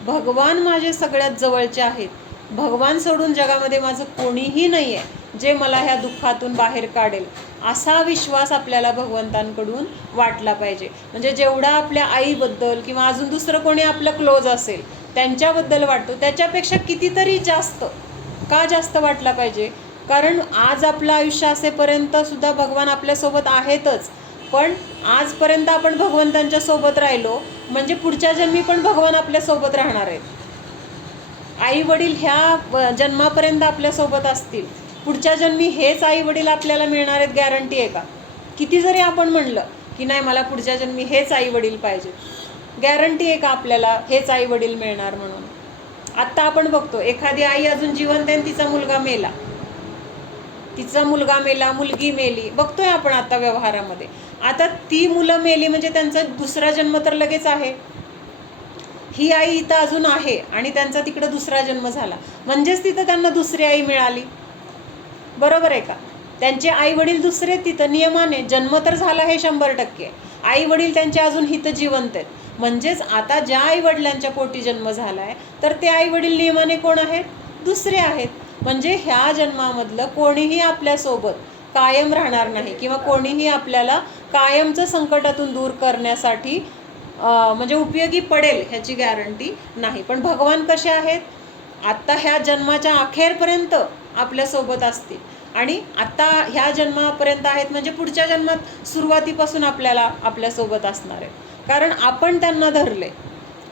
भगवान माझे सगळ्यात जवळचे आहेत, भगवान सोडून जगामध्ये माझं कोणीही नाही आहे जे मला ह्या दुःखातून बाहेर काढेल, असा विश्वास आपल्याला भगवंतांकडून वाटला पाहिजे. म्हणजे जेवढा आपल्या आईबद्दल किंवा अजून दुसरं कोणी आपलं क्लोज असेल त्यांच्याबद्दल वाटतो, त्याच्यापेक्षा कितीतरी जास्त. का जास्त वाटला पाहिजे? कारण आज आपलं आयुष्य असेपर्यंत सुद्धा भगवान आपल्यासोबत आहेतच, पण आजपर्यंत आपण भगवंतांच्या सोबत राहिलो म्हणजे पुढच्या जन्मी पण भगवान आपल्यासोबत राहणार आहेत. आई वडील ह्या जन्मापर्यंत आपल्यासोबत असतील, पुढच्या जन्मी हेच आई वडील आपल्याला मिळणार आहेत, गॅरंटी आहे का? किती जरी आपण म्हणलं की नाही मला पुढच्या जन्मी हेच आई वडील पाहिजे, गॅरंटी आहे का आपल्याला हेच आई वडील मिळणार म्हणून? आत्ता आपण बघतो एखादी आई अजून जिवंत आहे, तिचा मुलगा मेला, मुलगी मेली, बघतोय आपण आता व्यवहारामध्ये. आता ती मुलं मेली म्हणजे त्यांचा दुसरा जन्म तर लगेच आहे. ही आई इथं अजून आहे आणि त्यांचा तिकडं दुसरा जन्म झाला, म्हणजेच तिथं त्यांना दुसरी आई मिळाली. बरोबर आहे का? त्यांचे आई वडील दुसरे तिथं नियमाने, जन्म तर झाला हे 100%, आई वडील त्यांचे अजून हित जिवंत आहेत. म्हणजेच आता ज्या आई वडिलांच्या पोटी जन्म झालाय तर ते आई वडील नियमाने कोण आहेत? दुसरे आहेत. म्हणजे ह्या जन्मामधलं कोणीही आपल्यासोबत कायम राहणार नाही किंवा कोणीही आपल्याला कायमचं संकटातून दूर करण्यासाठी म्हणजे उपयोगी पडेल ह्याची गॅरंटी नाही. पण भगवान कसे आहेत? आत्ता ह्या जन्माच्या अखेरपर्यंत आपल्यासोबत असतील आणि आत्ता ह्या जन्मापर्यंत आहेत म्हणजे पुढच्या जन्मात सुरुवातीपासून आपल्यासोबत असणार आहेत. कारण आपण त्यांना धरले,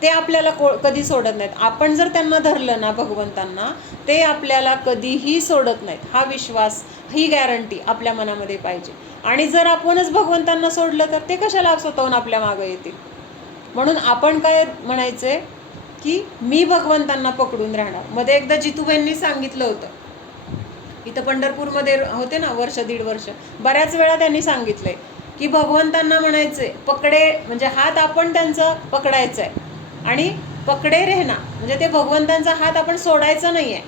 ते आपल्याला कधी सोडत नाहीत. आपण जर त्यांना धरलं ना भगवंतांना, ते आपल्याला कधीही सोडत नाहीत. हा विश्वास, ही गॅरंटी आपल्या मनामध्ये पाहिजे. आणि जर आपणच भगवंतांना सोडलं तर ते कशाला स्वतःहून आपल्या मागं येतील? म्हणून आपण काय म्हणायचंय की मी भगवंतांना पकडून राहणार. मध्ये एकदा जितूबाईंनी सांगितलं होतं, इथं पंढरपूरमध्ये होते ना 1-1.5 वर्ष, बऱ्याच वेळा त्यांनी सांगितलंय की भगवंतांना म्हणायचे पकडे, म्हणजे हात आपण त्यांचा पकडायचा आहे आणि पकडे रेहना, म्हणजे ते भगवंतांचा हात आपण सोडायचा नाही आहे.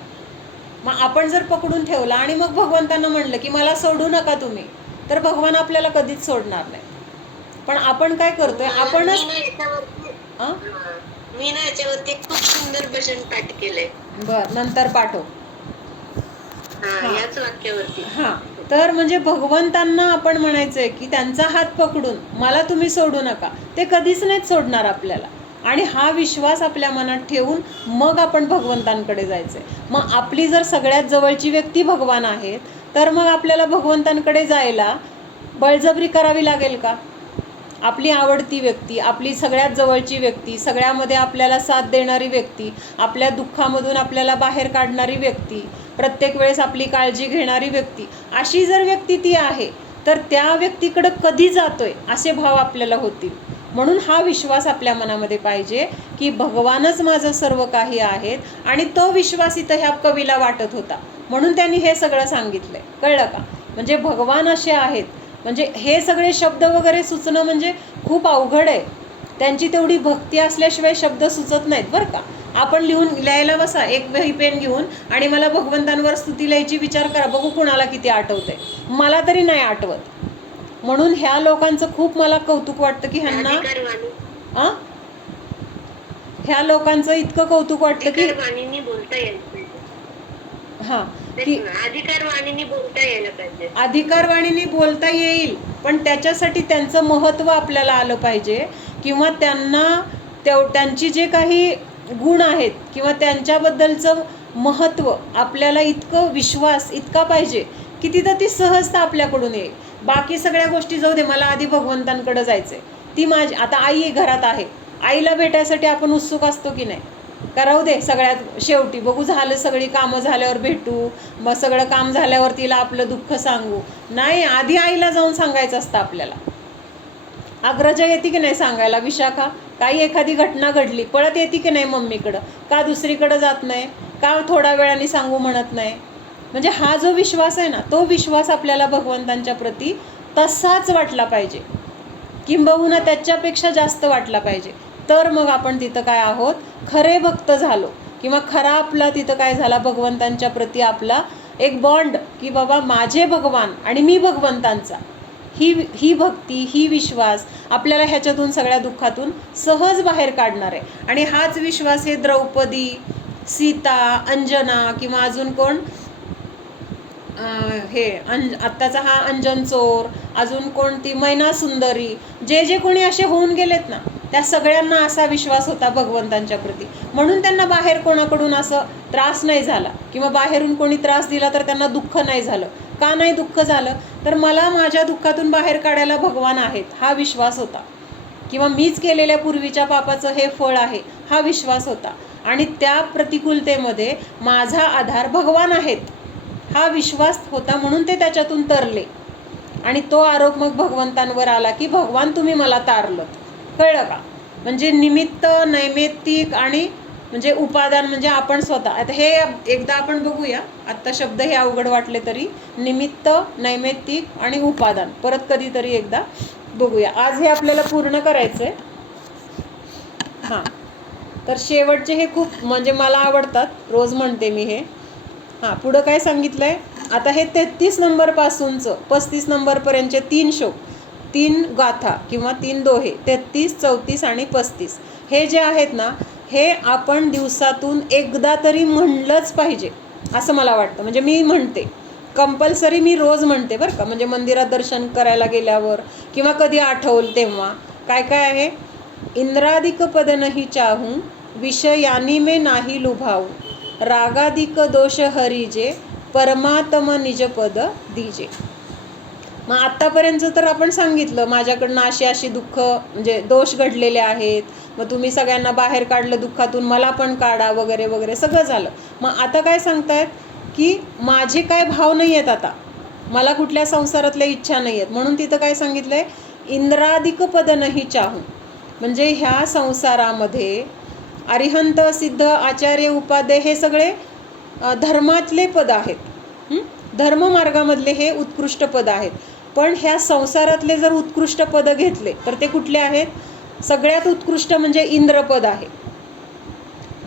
मग आपण जर पकडून ठेवला आणि मग भगवंतांना म्हणलं की मला सोडू नका तुम्ही, तर भगवान आपल्याला कधीच सोडणार नाही. पण आपण काय करतोय, आपणच मी ना याच्यावरती खूप सुंदर भजन पाठ केलंय. बर, नंतर पाठव. याच वाक्यावरती. हां, तर म्हणजे भगवंतांना आपण म्हणायचंय की त्यांचा हात पकडून मला तुम्ही सोडू नका, ते कधीच नाहीत सोडणार आपल्याला. आणि हा विश्वास आपल्या मनात ठेवून मग आपण भगवंतांकडे जायचंय. मग आपली जर सगळ्यात जवळची व्यक्ती भगवान आहेत तर मग आपल्याला भगवंतांकडे जायला बळजबरी करावी लागेल का? आपली आवडती व्यक्ती, आपली सगळ्यात जवळची व्यक्ती, सगळ्यामध्ये आपल्याला साथ देणारी व्यक्ती, आपल्या दुःखामधून आपल्याला बाहेर काढणारी व्यक्ती, प्रत्येक वेळेस आपली काळजी घेणारी व्यक्ती, अशी जर व्यक्ती ती आहे तर त्या व्यक्तीकडं कधी जातोय असे भाव आपल्याला होतील. म्हणून हा विश्वास आपल्या मनामध्ये पाहिजे की भगवानच माझं सर्व काही आहेत. आणि तो विश्वास इथं ह्या कवीला वाटत होता, म्हणून त्यांनी हे सगळं सांगितलंय. कळलं का? म्हणजे भगवान असे आहेत, म्हणजे हे सगळे शब्द वगैरे सुचणं म्हणजे खूप अवघड आहे. त्यांची तेवढी भक्ती असल्याशिवाय शब्द सुचत नाहीत बरं का. आपण लिहायला बसा एक वही पेन घेऊन आणि मला भगवंतांवर स्तुती लिहायची विचार करा, बघू कुणाला किती आठवतंय. मला तरी नाही आठवत. म्हणून ह्या लोकांचं खूप मला कौतुक वाटतं की ह्यांना ह्या लोकांचं इतकं कौतुक वाटतं की हां की अधिकारवाणीने बोलता येईल, पण त्याच्यासाठी त्यांचं महत्त्व आपल्याला आलं पाहिजे किंवा त्यांना त्यांची जे काही गुण आहेत किंवा त्यांच्याबद्दलचं महत्त्व आपल्याला इतकं विश्वास इतका पाहिजे की तिथं ती सहजता आपल्याकडून येईल. बाकी सगळ्या गोष्टी जाऊ दे, मला आधी भगवंतांकडे जायचं आहे. ती माझी आता आई घरात आहे, आईला भेटायसाठी आपण उत्सुक असतो की नाही? करावू दे सगळ्यात शेवटी बघू, झालं सगळी कामं झाल्यावर भेटू, मग सगळं काम झाल्यावर तिला आपलं दुःख सांगू. नाही, आधी आईला जाऊन सांगायचं असतं आपल्याला. अग्रजा येते की नाही सांगायला? विशाखा, काही एखादी घटना घडली पळत येते की नाही मम्मीकडं? का दुसरीकडं जात नाही? का थोड्या वेळाने सांगू म्हणत नाही? म्हणजे हा जो विश्वास आहे ना, तो विश्वास आपल्याला भगवंतांच्या प्रती तसाच वाटला पाहिजे, किंबहुना त्याच्यापेक्षा जास्त वाटला पाहिजे. तर मग आपण तिथं काय आहोत, खरे भक्त झालो. किंवा खरा आपला तिथं काय झाला, भगवंतांच्या प्रती आपला एक बॉन्ड की बाबा माझे भगवान आणि मी भगवंतांचा. ही भक्ती, ही विश्वास आपल्याला ह्याच्यातून सगळ्या दुःखातून सहज बाहेर काढणार आहे. आणि हाच विश्वास हे द्रौपदी, सीता, अंजना किंवा अजून कोण आत्ताचा हा अंजन चोर, अजून कोणती मैना सुंदरी, जे कोणी असे होऊन गेलेत ना, त्या सगळ्यांना असा विश्वास होता भगवंतांच्या प्रती. म्हणून त्यांना बाहेर कोणाकडून असं त्रास नाही झाला किंवा बाहेरून कोणी त्रास दिला तर त्यांना दुःख नाही झालं. का नाही दुःख झालं? तर मला माझ्या दुःखातून बाहेर काढायला भगवान आहेत हा विश्वास होता. किंवा मीच केलेल्या पूर्वीच्या पापाचं हे फळ आहे हा विश्वास होता. आणि त्या प्रतिकूलतेमध्ये माझा आधार भगवान आहेत हा विश्वास होता, म्हणून ते त्याच्यातून तरले. आणि तो आरोप मग भगवंतांवर आला की भगवान तुम्ही मला तारलं. कळलं का? म्हणजे निमित्त, नैमित्तिक आणि म्हणजे उपादान म्हणजे आपण स्वतः. आता हे एकदा आपण बघूया, आत्ता शब्द हे अवघड वाटले तरी निमित्त, नैमित्तिक आणि उपादान परत कधीतरी एकदा बघूया. आज हे आपल्याला पूर्ण करायचं आहे. हां, तर शेवटचे हे खूप म्हणजे मला आवडतात, रोज म्हणते मी हे. हां, पुढं काय सांगितलं आहे आता, हे 33 नंबरपासूनचं 35 नंबरपर्यंतचे 3 श्लोक, 3 गाथा किंवा 3 दोहे, 33, 34 आणि 35 हे जे आहेत ना, हे आपण दिवसातून एकदा तरी म्हणलंच पाहिजे असं मला वाटतं. म्हणजे मी म्हणते कंपल्सरी, मी रोज म्हणते बरं का. म्हणजे मंदिरात दर्शन करायला गेल्यावर किंवा कधी आठवलं तेव्हा. काय काय आहे? इंद्रादिक पद नाही चाहूं, विषयानी में नाही लुभाऊ, रागादिक दोष हरिजे, परमात्म निजपद दीजे. मग आत्तापर्यंत तर आपण सांगितलं माझ्याकडनं अशी दुःख म्हणजे दोष घडलेले आहेत, मग तुम्ही सगळ्यांना बाहेर काढलं दुःखातून, मला पण काढा वगैरे वगैरे सगळं झालं. मग आता काय सांगतायत की माझे काय भाव नाही आहेत, आता मला कुठल्या संसारातल्या इच्छा नाही आहेत. म्हणून तिथं काय सांगितलं आहे, इंद्रादिक पद नाही चाहूं. म्हणजे ह्या संसारामध्ये अरिहंत, सिद्ध, आचार्य, उपाध्याय हे सगळे धर्मातले पद आहेत. धर्ममार्गामधले हे उत्कृष्ट पद आहेत. पण ह्या संसारातले जर उत्कृष्ट पद घेतले तर ते कुठले आहेत? सगळ्यात उत्कृष्ट म्हणजे इंद्रपद आहे.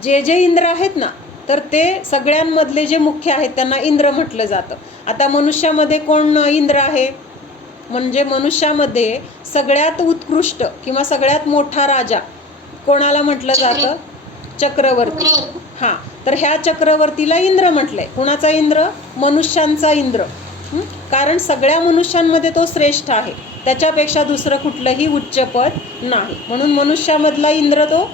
जे इंद्र आहेत ना, तर ते सगळ्यांमधले जे मुख्य आहेत त्यांना इंद्र म्हटलं जातं. आता मनुष्यामध्ये कोण इंद्र आहे? म्हणजे मनुष्यामध्ये सगळ्यात उत्कृष्ट किंवा सगळ्यात मोठा राजा कोणाला म्हटलं जातं? चक्रवर्ती. हां, तर ह्या चक्रवर्तीला इंद्र म्हटलंय. कुणाचा इंद्र? मनुष्यांचा इंद्र. कारण सगळ्या मनुष्यांमध्ये तो श्रेष्ठ आहे, त्याच्यापेक्षा दुसरं कुठलंही उच्चपद नाही. म्हणून मनुष्यामधला इंद्र तो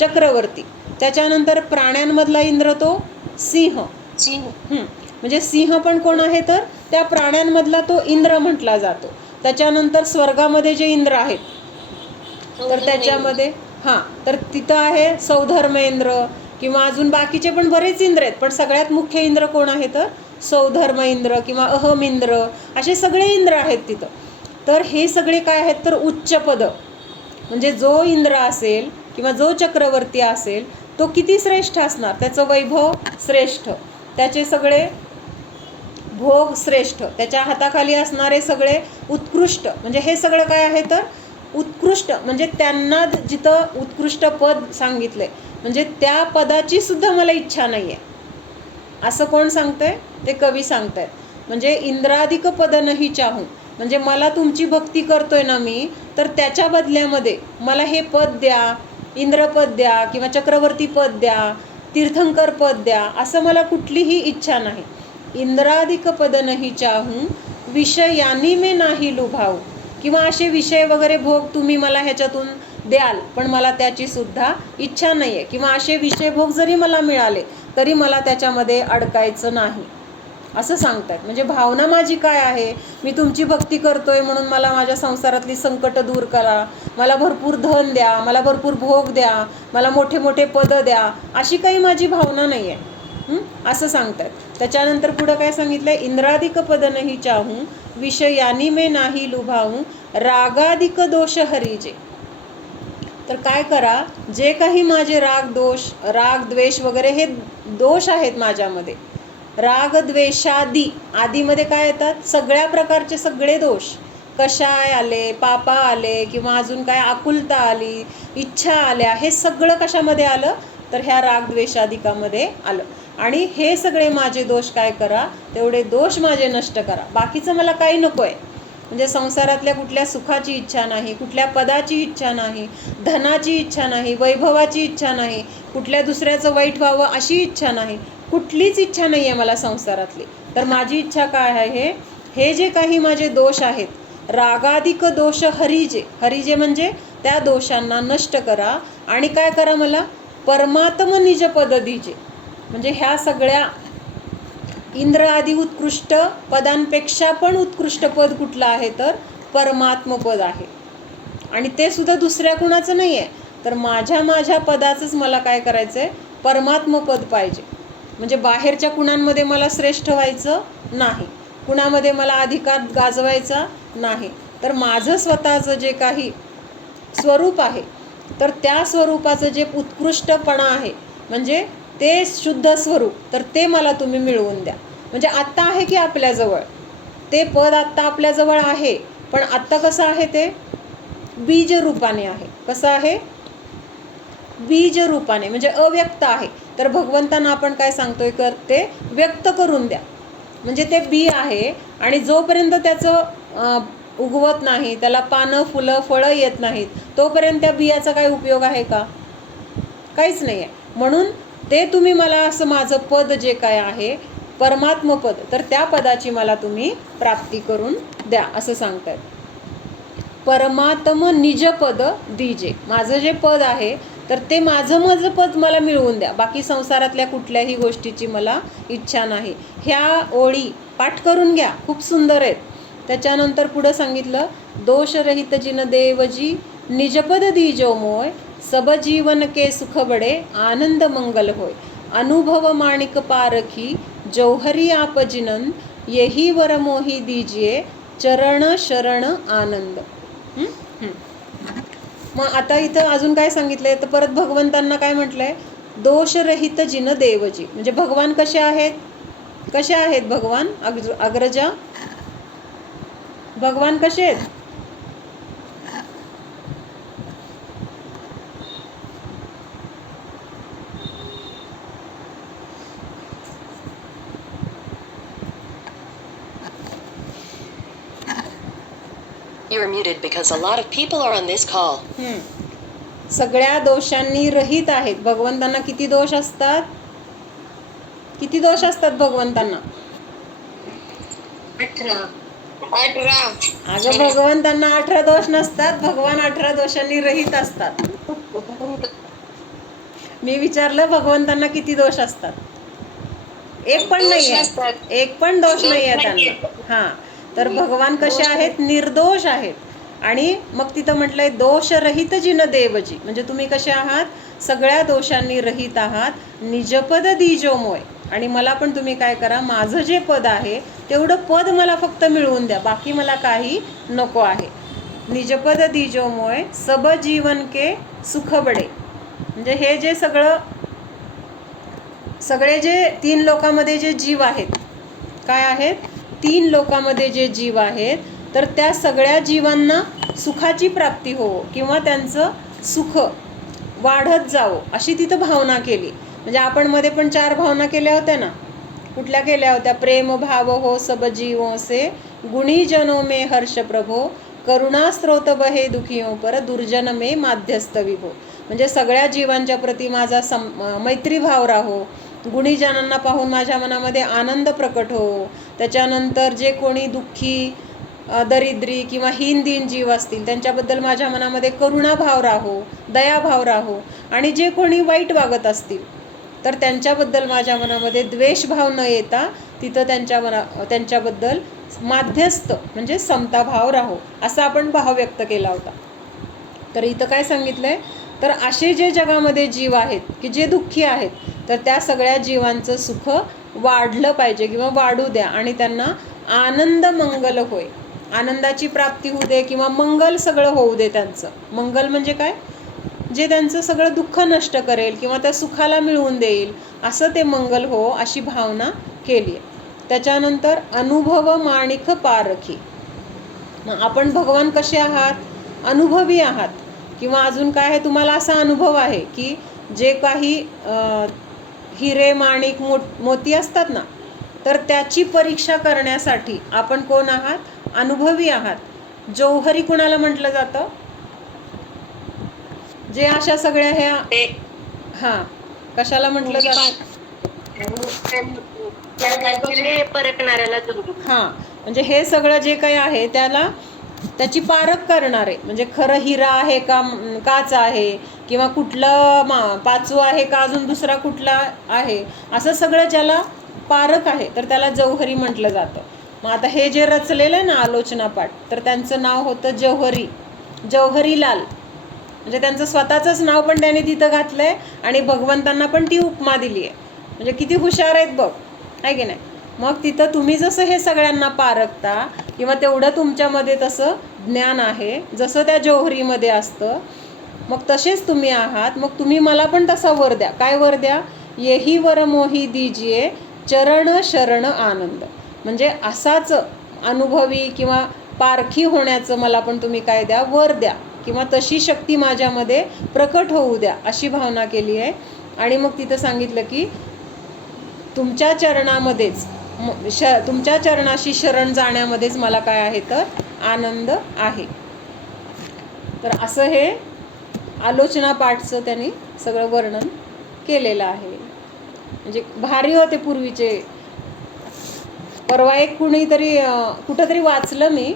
चक्रवर्ती. त्याच्यानंतर प्राण्यांमधला इंद्र तो सिंह. म्हणजे सिंह पण कोण आहे? तर त्या प्राण्यांमधला तो इंद्र म्हटला जातो. त्याच्यानंतर स्वर्गामध्ये जे इंद्र आहेत तर त्याच्यामध्ये तर तिथं आहे सौधर्मेंद्र, किंवा अजून बाकीचे पण बरेच इंद्र आहेत, पण सगळ्यात मुख्य इंद्र कोण आहे तर सौधर्म इंद्र किंवा अहम इंद्र, असे सगळे इंद्र आहेत तिथं. तर हे सगळे काय आहेत तर उच्च पद. म्हणजे जो इंद्र असेल किंवा जो चक्रवर्ती असेल तो किती श्रेष्ठ असणार, त्याचं वैभव श्रेष्ठ, त्याचे सगळे भोग श्रेष्ठ, त्याच्या हाताखाली असणारे सगळे उत्कृष्ट. म्हणजे हे सगळं काय आहे तर उत्कृष्ट. म्हणजे त्यांना जिथं उत्कृष्ट पद सांगितलंय म्हणजे त्या पदाची सुद्धा मला इच्छा नाही आहे, असं कोण सांगतंय, ते कवी सांगतायत. म्हणजे इंद्राधिक पद नाही चाहून, म्हणजे मला तुमची भक्ती करतोय ना मी, तर त्याच्या बदल्यामध्ये मला हे पद द्या, इंद्रपद द्या किंवा चक्रवर्ती पद द्या, तीर्थंकर पद द्या, असं मला कुठलीही इच्छा नाही. इंद्राधिक पद नाही चाहून विषयानी मे नाही लुभाऊ, किंवा असे विषय वगैरे भोग तुम्ही मला ह्याच्यातून द्याल पण मला त्याची सुद्धा इच्छा नाही आहे, किंवा असे विषय भोग जरी मला मिळाले तरी मला त्याच्यामध्ये अडकायचं नाही, असं सांगतात. म्हणजे भावना माझी काय आहे, मी तुमची भक्ती करतोय म्हणून मला माझ्या संसारातली संकट दूर करा, मला भरपूर धन द्या, मला भरपूर भोग द्या, मला मोठे मोठे पदं द्या, अशी काही माझी भावना नाही आहे, असं सांगतात. त्याच्यानंतर पुढं काय सांगितलंय, इंद्राधिक पद नाही चाहूं विषयानी मे नाही लुभाऊ रागाधिक दोष हरीजे. तर काय करा, जे काही माझे राग दोष, राग द्वेष वगैरे हे दोष आहेत माझ्यामध्ये, राग द्वेषादी, आदीमध्ये काय येतात सगळ्या प्रकारचे सगळे दोष, कशाय आले, पापा आले किंवा अजून काय आकुलता आली, इच्छा आल्या, हे सगळं कशामध्ये आलं तर ह्या राग द्वेषाधिकामध्ये आलं. आणि हे सगळे माझे दोष काय करा, तेवढे दोष माझे नष्ट करा, बाकीचं मला काही नको आहे. म्हणजे संसारातल्या कुठल्या सुखाची इच्छा नाही, कुठल्या पदाची इच्छा नाही, धनाची इच्छा नाही, वैभवाची इच्छा नाही, कुठल्या दुसऱ्याचं वाईट व्हावं अशी इच्छा नाही, कुठलीच इच्छा नाही आहे मला संसारातली. तर माझी इच्छा काय आहे, हे जे काही माझे दोष आहेत रागाधिक दोष हरिजे, हरिजे म्हणजे त्या दोषांना नष्ट करा आणि काय करा, मला परमात्म निज पद दीजे. म्हणजे ह्या सगळ्या इंद्र आदी उत्कृष्ट पदांपेक्षा पण उत्कृष्ट पद कुठलं आहे तर परमात्म पद आहे. आणि ते सुद्धा दुसऱ्या कुणाचं नाही आहे, तर माझ्या पदाचंच मला काय करायचं आहे, परमात्म पद पाहिजे. म्हणजे बाहेरच्या कुणांमध्ये मला श्रेष्ठ व्हायचं नाही, कुणामध्ये मला अधिकार गाजवायचा नाही, तर माझं स्वतःचं जे काही स्वरूप आहे तर त्या स्वरूपाचं जे उत्कृष्टपणा आहे म्हणजे ते शुद्ध स्वरूप, तर ते मला तुम्ही मिळवून द्या. म्हणजे आत्ता आहे की आपल्याजवळ ते पद, आत्ता आपल्याजवळ आहे, पण आत्ता कसं आहे ते बीज रूपाने आहे. कसं आहे, बीज रूपाने, म्हणजे अव्यक्त आहे. तर भगवंतांना आपण काय सांगतोय, कर ते व्यक्त करून द्या. म्हणजे ते बी आहे आणि जोपर्यंत त्याचं उगवत नाही, त्याला पानं फुलं फळं येत नाहीत, तोपर्यंत त्या बियाचा काय उपयोग आहे का, काहीच नाही आहे. म्हणून ते तुम्ही मला असं माझं पद जे काय आहे परमात्म पद, तर त्या पदाची मला तुम्ही प्राप्ती करून द्या असं सांगतात. परमात्म निज पद दीजे, माझं जे पद आहे तर ते माझं पद मला मिळवून द्या, बाकी संसारातल्या कुठल्याही गोष्टीची मला इच्छा नाही. ह्या ओळी पाठ करून घ्या, खूप सुंदर आहेत. त्याच्यानंतर पुढं सांगितलं, दोषरहित जिन देवजी निजपद दीजो मोय सब जीवन के सुख बडे आनंद मंगल होय अनुभव माणिक पारखी जौहरी आप जिनन यही वर मोही दीजिये चरण शरण आनंद. मग आता इथं अजून काय सांगितलंय तर परत भगवंतांना काय म्हटलंय, दोषरहित जिन देवजी. म्हणजे भगवान कसे आहेत, कसे आहेत भगवान अग्रजा, भगवान कसे आहेत, You are muted because a lot of people are on this call. सगळ्या दोषांनी रहित आहेत. भगवंतांना किती दोष असतात, किती दोष असतात भगवंतांना, 18. अगं भगवंतांना 18 दोष नसतात, भगवान 18 दोषांनी रहित असतात. मी विचारलं भगवंतांना किती दोष असतात, एक पण नाही आहे, एक पण दोष नाही आहे त्यांना. हां, तर भगवान कसे आहेत, निर्दोष आहेत. आणि मग तिथं म्हटलंय दोषरहित जिन देवजी, म्हणजे तुम्ही कसे आहात, सगळ्या दोषांनी रहित आहात, निजपद दिजो मोय. आणि मला पण तुम्ही काय करा, माझं जे पद आहे तेवढं पद मला फक्त मिळवून द्या, बाकी मला काही नको आहे. निजपद दिजो मोय सब जीवन के सुख बडे. म्हणजे हे जे सगळे जे 3 लोकांमध्ये जे जीव आहेत, काय आहेत, 3 लोकांमध्ये जे जीव आहेत, तर त्या सगळ्या जीवांना सुखाची प्राप्ती हो किंवा त्यांचं सुख वाढत जावो अशी तिथं भावना केली. म्हणजे आपण मध्ये पण 4 भावना केल्या होत्या ना. कुठल्या केल्या होत्या? प्रेम भाव हो सब जीवों से, गुणी जनों में हर्ष प्रभो, करुणा स्त्रोत बहे दुखियों पर, दुर्जन में माध्यस्थ विभो. म्हणजे सगळ्या जीवांच्या प्रती माझा मैत्री भाव राहो, गुणीजनांना पाहून माझ्या मनामध्ये आनंद प्रकट हो. त्याच्यानंतर जे कोणी दुःखी, दरिद्री किंवा हीनदीन जीव असतील त्यांच्याबद्दल माझ्या मनामध्ये करुणाभाव राहो, दयाभाव राहो. आणि जे कोणी वाईट वागत असतील तर त्यांच्याबद्दल माझ्या मनामध्ये द्वेषभाव न येता तिथं त्यांच्याबद्दल माध्यस्थ म्हणजे समताभाव राहो, असा आपण भाव व्यक्त केला होता. तर इथं काय सांगितलंय, तर असे जे जगामध्ये जीव आहेत की जे दुःखी आहेत, तर त्या सगळ्या जीवांचं सुख वाढलं पाहिजे किंवा वाढू द्या आणि त्यांना आनंद मंगल होय, आनंदाची प्राप्ती होऊ दे किंवा मंगल सगळं होऊ दे. त्यांचं मंगल म्हणजे काय, जे त्यांचं सगळं दुःख नष्ट करेल किंवा त्या सुखाला मिळवून देईल असं ते मंगल हो, अशी भावना केली आहे. त्याच्यानंतर अनुभव माणिक पारखी. मग आपण भगवान कसे आहात, अनुभवी आहात. किंवा अजून काय आहे, तुम्हाला असा अनुभव आहे की जे काही हिरे माणिक मोती असतात ना, तर त्याची परीक्षा करण्यासाठी आपण कोण आहात, अनुभवी आहात. जौहरी कुणाला म्हटलं जातं, जे अशा सगळ्या ह्या कशाला म्हटलं जातं, म्हणजे हे सगळं जे काही आहे त्याची पारख करणारे, म्हणजे खरं हिरा आहे का काच आहे किंवा कुठलं पाचू आहे का अजून दुसरा कुठला आहे, असं सगळं ज्याला पारख आहे तर त्याला जौहरी म्हटलं जातं. मग आता हे जे रचलेलं आहे ना आलोचना पाठ, तर त्यांचं नाव होतं जौहरीलाल. म्हणजे त्यांचं स्वतःचंच नाव पण त्याने तिथं घातलंय आणि भगवंतांना पण ती उपमा दिली आहे. म्हणजे किती हुशार आहेत बघ, आहे की नाही. मग तिथं तुम्ही जसं हे सगळ्यांना पारखता किंवा तेवढं तुमच्यामध्ये तसं ज्ञान आहे जसं त्या जौहरीमध्ये असतं, मग तसेच तुम्ही आहात. मग तुम्ही मला पण तसा वर द्या. काय वर द्या, येही वर मोही दीजिये चरण शरण आनंद. म्हणजे असाच अनुभवी किंवा पारखी होण्याचं मला पण तुम्ही काय द्या, वर द्या किंवा तशी शक्ती माझ्यामध्ये प्रकट होऊ द्या, अशी भावना केली आहे. आणि मग तिथं सांगितलं की तुमच्या चरणामध्येच तुमच्या चरणाशी शरण जाण्यामध्येच मला काय आहे, तर आनंद आहे. तर असं हे आलोचना पाठचं त्यांनी सगळं वर्णन केलेलं आहे. म्हणजे भारी होते पूर्वीचे. परवा एक कुठंतरी वाचलं मी,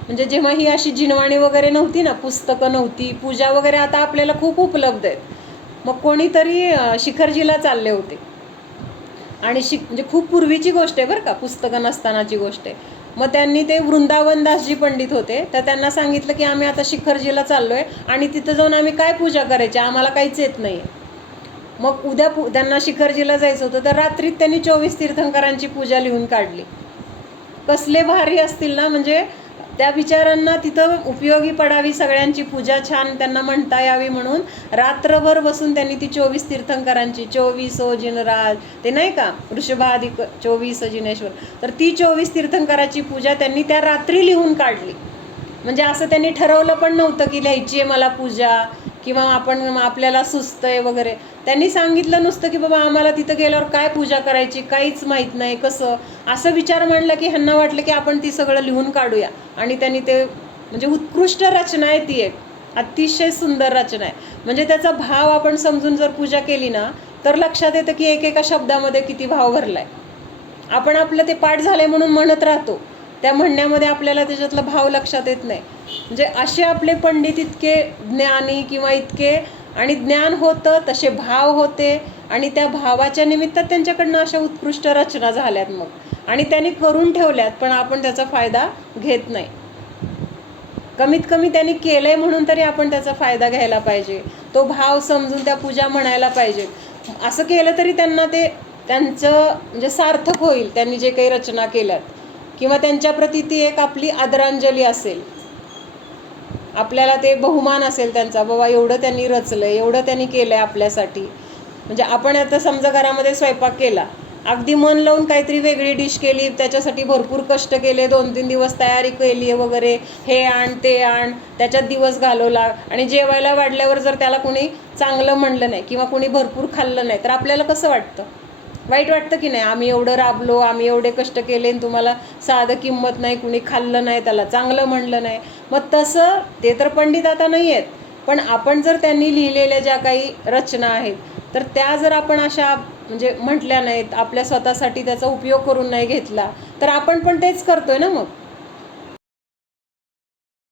म्हणजे जेव्हा ही अशी जिनवाणी वगैरे नव्हती ना, पुस्तकं नव्हती, पूजा वगैरे आता आपल्याला खूप उपलब्ध आहेत. मग कोणीतरी शिखरजीला चालले होते आणि म्हणजे खूप पूर्वीची गोष्ट आहे बरं का, पुस्तकं नसतानाची गोष्ट आहे. मग त्यांनी ते वृंदावनदासजी पंडित होते, तर त्यांना सांगितलं की आम्ही आता शिखरजीला चाललो आहे आणि तिथं जाऊन आम्ही काय पूजा करायची, आम्हाला काहीच येत नाही. मग उद्या त्यांना शिखरजीला जायचं होतं, तर रात्रीत त्यांनी 24 तीर्थंकरांची पूजा लिहून काढली. कसले भारी असतील ना, म्हणजे त्या विचारांना तिथं उपयोगी पडावी, सगळ्यांची पूजा छान त्यांना म्हणता यावी म्हणून रात्रभर बसून त्यांनी ती 24 तीर्थंकरांची 24 जिनराज, ते नाही का वृषभाधिक 24 जिनेश्वर, तर ती 24 तीर्थंकराची पूजा त्यांनी त्या रात्री लिहून काढली. म्हणजे असं त्यांनी ठरवलं पण नव्हतं की लिहायची आहे मला पूजा किंवा आपल्याला सुस्त आहे वगैरे. त्यांनी सांगितलं नुसतं की बाबा आम्हाला तिथं गेल्यावर काय पूजा करायची काहीच माहीत नाही, कसं असं विचार मांडला की ह्यांना वाटलं की आपण ती सगळं लिहून काढूया. आणि त्यांनी ते म्हणजे उत्कृष्ट रचना आहे ती, एक अतिशय सुंदर रचना आहे. म्हणजे त्याचा भाव आपण समजून जर पूजा केली ना, तर लक्षात येतं की एकेका शब्दामध्ये किती भाव भरलाय. आपण आपलं ते पाठ झाले म्हणून म्हणत राहतो, त्या म्हणण्यामध्ये आपल्याला त्याच्यातला भाव लक्षात येत नाही. म्हणजे असे आपले पंडित इतके ज्ञानी किंवा इतके, आणि ज्ञान होतं तसे भाव होते आणि त्या भावाच्या निमित्तात त्यांच्याकडनं अशा उत्कृष्ट रचना झाल्यात मग, आणि त्यांनी करून ठेवल्यात, पण आपण त्याचा फायदा घेत नाही. कमीत कमी त्यांनी केलंय म्हणून तरी आपण त्याचा फायदा घ्यायला पाहिजे. तो भाव समजून त्या पूजा म्हणायला पाहिजेत. असं केलं तरी त्यांना ते त्यांचं म्हणजे सार्थक होईल, त्यांनी जे काही रचना केल्यात, किंवा त्यांच्याप्रती ती एक आपली आदरांजली असेल, आपल्याला ते बहुमान असेल त्यांचा, बाबा एवढं त्यांनी रचलं, एवढं त्यांनी केलं आहे आपल्यासाठी. म्हणजे आपण आता समजा घरामध्ये स्वयंपाक केला, अगदी मन लावून काहीतरी वेगळी डिश केली, त्याच्यासाठी भरपूर कष्ट केले, 2-3 दिवस तयारी केली वगैरे, हे आण ते आण, त्याच्यात दिवस घालवला, आणि जेवायला वाढल्यावर जर त्याला कोणी चांगलं म्हणलं नाही किंवा कोणी भरपूर खाल्लं नाही, तर आपल्याला कसं वाटतं? वाईट वाटतं की नाही? आम्ही एवढं राबलो, आम्ही एवढे कष्ट केले, आणि तुम्हाला साधं किंमत नाही, कुणी खाल्लं नाही, त्याला चांगलं म्हणलं नाही. मग तसं ते तर पंडित आता नाही आहेत, पण आपण जर त्यांनी लिहिलेल्या ज्या काही रचना आहेत तर त्या जर आपण अशा म्हणजे म्हटल्या नाहीत, आपल्या स्वतःसाठी त्याचा उपयोग करून नाही घेतला, तर आपण पण तेच करतोय ना. मग